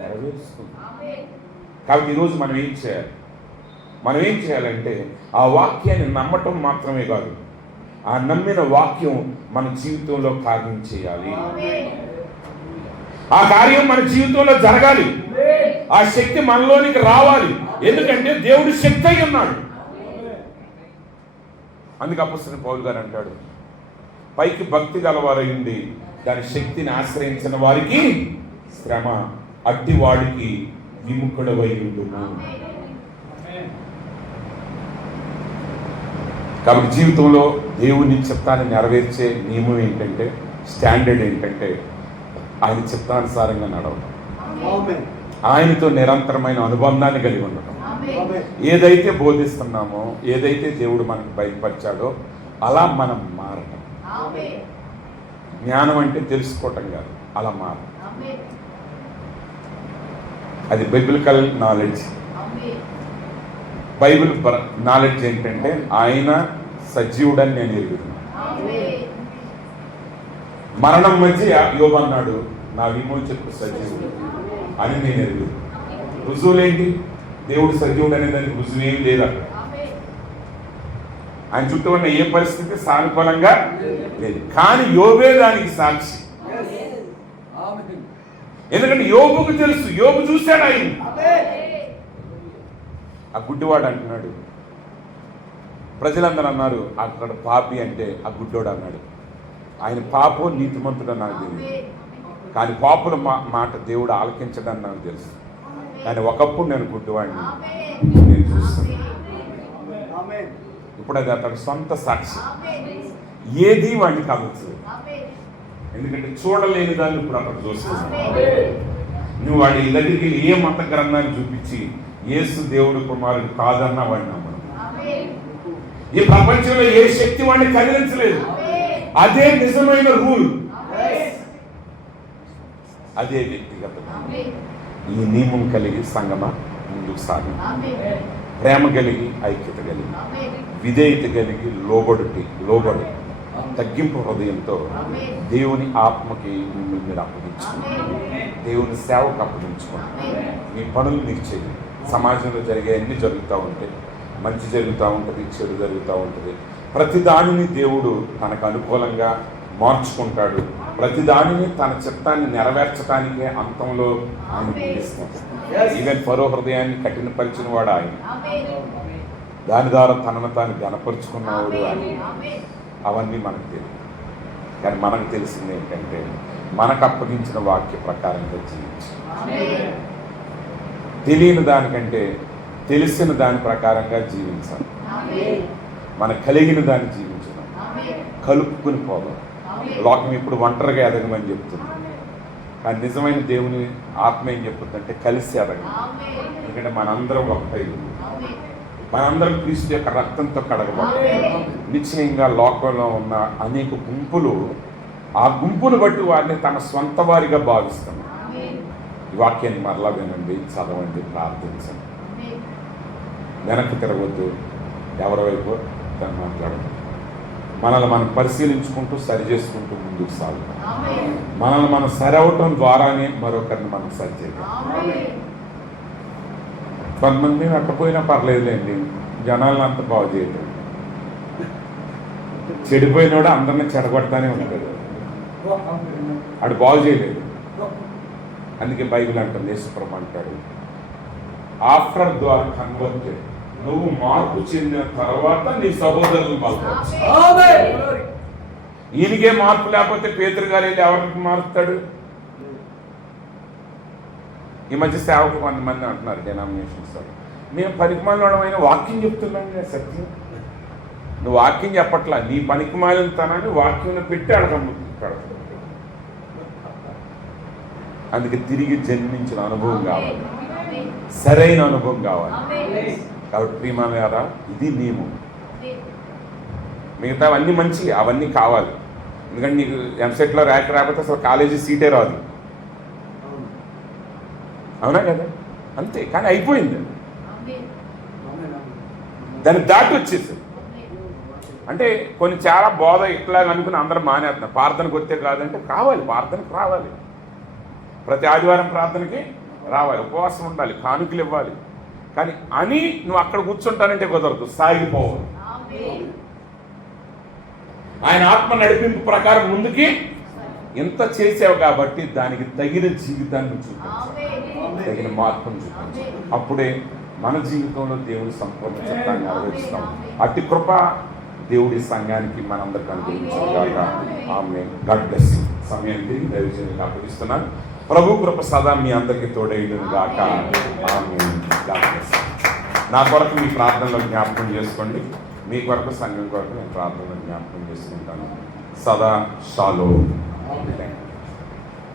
నెరవేరుస్తుంది. కాబట్టి ఈరోజు మనం ఏం చేయాలి? మనం ఏం చేయాలంటే ఆ వాక్యాన్ని నమ్మటం మాత్రమే కాదు, ఆ నమ్మిన వాక్యం మన జీవితంలో కార్యం చేయాలి. ఆ కార్యం మన జీవితంలో జరగాలి, ఆ శక్తి మనలోనికి రావాలి. ఎందుకంటే దేవుడు శక్తి అయి ఉన్నాడు. అందుకే అపోస్తలుడైన పౌలు గారు అంటాడు, పైకి భక్తి గలవారై ఉండి దాని శక్తిని ఆశ్రయించిన వారికి శ్రమ, అట్టి వాడికి విముఖుడవై ఉండును. కాబట్టి జీవితంలో దేవుని చిత్తాన్ని నెరవేర్చే నియమం ఏంటంటే, స్టాండర్డ్ ఏంటంటే ఆయన చిత్తానుసారంగా నడవడం, ఆయనతో నిరంతరమైన అనుబంధాన్ని కలిగి ఉండటం. ఏదైతే బోధిస్తున్నామో, ఏదైతే దేవుడు మనకు బయలుపరిచాడో అలా మనం మారటం. జ్ఞానం అంటే తెలుసుకోవటం కాదు, అలా మారటం. అది బైబిలికల్ నాలెడ్జ్. బైబిల్ నాలెడ్జ్ ఏంటంటే ఆయన సజీవుడని నేను ఎరుగుతున్నాను. మరణం మధ్య యోబు అన్నాడు, నా విమోచకుడు సజీవుడు అని నేను ఎరుగుతున్నాను. రుజువులేంటి? దేవుడు సజీవుడు అనే దానికి రుజువేమి లేదు అక్కడ. ఆయన చుట్టూ ఉన్న ఏ పరిస్థితి సానుకూలంగా లేదు, కానీ యోబే దానికి సాక్షి. ఎందుకంటే యోబుకు తెలుసు, యోబు చూశాడు ఆయన. ఆ గుడ్డివాడు అంటున్నాడు, ప్రజలందరూ అన్నారు అక్కడ పాపి అంటే ఆ గుడ్డోడు అన్నాడు. ఆయన పాపో నీతిమంతుడో నాకు తెలియదు, కానీ పాపుల మాట దేవుడు ఆలకించడని నాకు తెలుసు. కానీ ఒకప్పుడు నేను గుడ్డివాడిని, నేను చూస్తాను. ఇప్పుడు అది అతడు సొంత సాక్షి. ఏది వాడిని కలవచ్చు, ఎందుకంటే చూడలేని దాన్ని ఇప్పుడు అక్కడ చూస్తున్నాను. నువ్వు వాడి దగ్గరికి ఏ మత గ్రంథాన్ని చూపించి యేసు దేవుడు కుమారుడు కాదన్నా వాడిని నమ్మను. ఈ ప్రపంచంలో ఏ శక్తి వాడిని కదిలించలేదు. అదే నిజమైన రూల్, అదే వ్యక్తిగత ఈ నియమం కలిగి సంగమా ముందుకు సాగి, ప్రేమ కలిగి, ఐక్యత కలిగి, విధేయత కలిగి, లోబడి తగ్గింపు హృదయంతో దేవుని ఆత్మకి మిమ్మల్ని మీరు అప్పగించుకోండి. దేవుని సేవకు అప్పగించుకోండి. మీ పనులు మీకు చేయండి. సమాజంలో జరిగే అన్ని జరుగుతూ ఉంటాయి. మంచి జరుగుతూ ఉంటుంది, చెడు జరుగుతూ ఉంటుంది. ప్రతి దానిని దేవుడు తనకు అనుకూలంగా మార్చుకుంటాడు. ప్రతి దానిని తన చిత్తాన్ని నెరవేర్చడానికే అంతంలో ఆయన పిలుస్తాడు. ఈవెన్ ఫరో హృదయాన్ని కఠినపరిచిన వాడు ఆయన, దాని ద్వారా తనను తాను గణపరుచుకున్నవాడు ఆయన. అవన్నీ మనకు తెలియదు, కానీ మనకు తెలిసింది ఏంటంటే మనకు అప్పగించిన వాక్య ప్రకారంగా జీవించాలి. తెలియని దానికంటే తెలిసిన దాని ప్రకారంగా జీవించాలి. మనకు కలిగిన దాన్ని జీవించడం, కలుపుకుని పోదాం. లోకం ఇప్పుడు ఒంటరిగా ఎదగమని చెప్తుంది, కానీ నిజమైన దేవుని ఆత్మ ఏం చెప్తుందంటే కలిసి ఎదగం. ఎందుకంటే మనందరం ఒకటై, మనందరం క్రీస్తు యొక్క రక్తంతో కడగబడ్డాం. నిశ్చయంగా లోకంలో ఉన్న అనేక గుంపులు ఆ గుంపును బట్టి వారిని తమ సొంత వారిగా భావిస్తున్నారు. ఈ వాక్యాన్ని మరలా వినండి, చదవండి, ప్రార్థించండి. వెనక్కి తిరగవద్దు, ఎవరి వైపు మాట్లాడదు. మనల్ని మనం పరిశీలించుకుంటూ సరి చేసుకుంటూ ముందుకు సాగుతాం. మనల్ని మనం సరి అవటం ద్వారానే మరొకరిని మనం సరి చేయాలి. కొంతమంది అట్టపోయినా పర్లేదులేండి, జనాలను అంత బాగు చేయలేదు. చెడిపోయినోడు అందరినీ చెడగొడతానే ఉంటాడు, అడు బాగు చేయలేదు. అందుకే బైబిల్ అంటుంది, యేసుప్రభు అంటాడు, ఆఫ్టర్ ద్వారా కన్వర్టెడ్, నువ్వు మార్పు చెందిన తర్వాత నీ సహోదరులు మార్చు. ఈయనకే మార్పు లేకపోతే పేతురు గారు వెళ్ళి ఎవరికి మారుతాడు? ఈ మధ్య సేవకు కొంతమంది అంటున్నారు డెనామినేషన్స్, మేము పనికిమాలిన వాక్యం చెప్తున్నాం కదా సత్యం. నువ్వు వాక్యం చెప్పట్లా, నీ పనికిమాలిన తనాన్ని వాక్యం పెట్టి అడగమ్ముతాడు. అందుకే తిరిగి జన్మించిన అనుభవం కావాలి, సరైన అనుభవం కావాలి. కాబట్టి ప్రియమానగారా, ఇది నియమం. మిగతా అవన్నీ మంచి, అవన్నీ కావాలి. ఎందుకంటే నీకు ఎంసెట్లో ర్యాంక్ రాకపోతే అసలు కాలేజీ సీటే రాదు, అవునా కదా? అంతే. కానీ అయిపోయింది, దాన్ని దాటి వచ్చేసి. అంటే కొన్ని చాలా బోధ ఇట్లాగా అనుకుని అందరూ మానేస్తున్నారు. ప్రార్థనకు వస్తే కాదంటే కావాలి, ప్రార్థనకు రావాలి, ప్రతి ఆదివారం ప్రార్థనకి రావాలి, ఉపవాసం ఉండాలి, కానుకలు ఇవ్వాలి. కానీ అని నువ్వు అక్కడ కూర్చుంటానంటే కుదరదు, సాగిపోవాలి. ఆయన ఆత్మ నడిపింపు ప్రకారం ముందుకి ఎంత చేసావు కాబట్టి దానికి తగిన జీవితాన్ని చూపించాలి, తగిన మార్పును చూపించాలి. అప్పుడే మన జీవితంలో దేవుడి సంపూర్ణ చిత్తాన్ని నెరవేర్చుతాం. అతి కృప దేవుడి సంఘానికి మనందరికీ అనుగ్రహించాలి. ఆమేన్. God bless you. సమయానికి దైవజనులకు అప్పగిస్తున్నాను. ప్రభు కృప సదా మీ అందరికీ తోడైండును గాక. ఆమేన్. God bless you. నా కొరకు మీ ప్రార్థనలో జ్ఞాపకం చేసుకోండి, మీ కొరకు సంఘం కొరకు నేను ప్రార్థనలో జ్ఞాపకం చేసుకుంటాను. సదా షాలోమ్.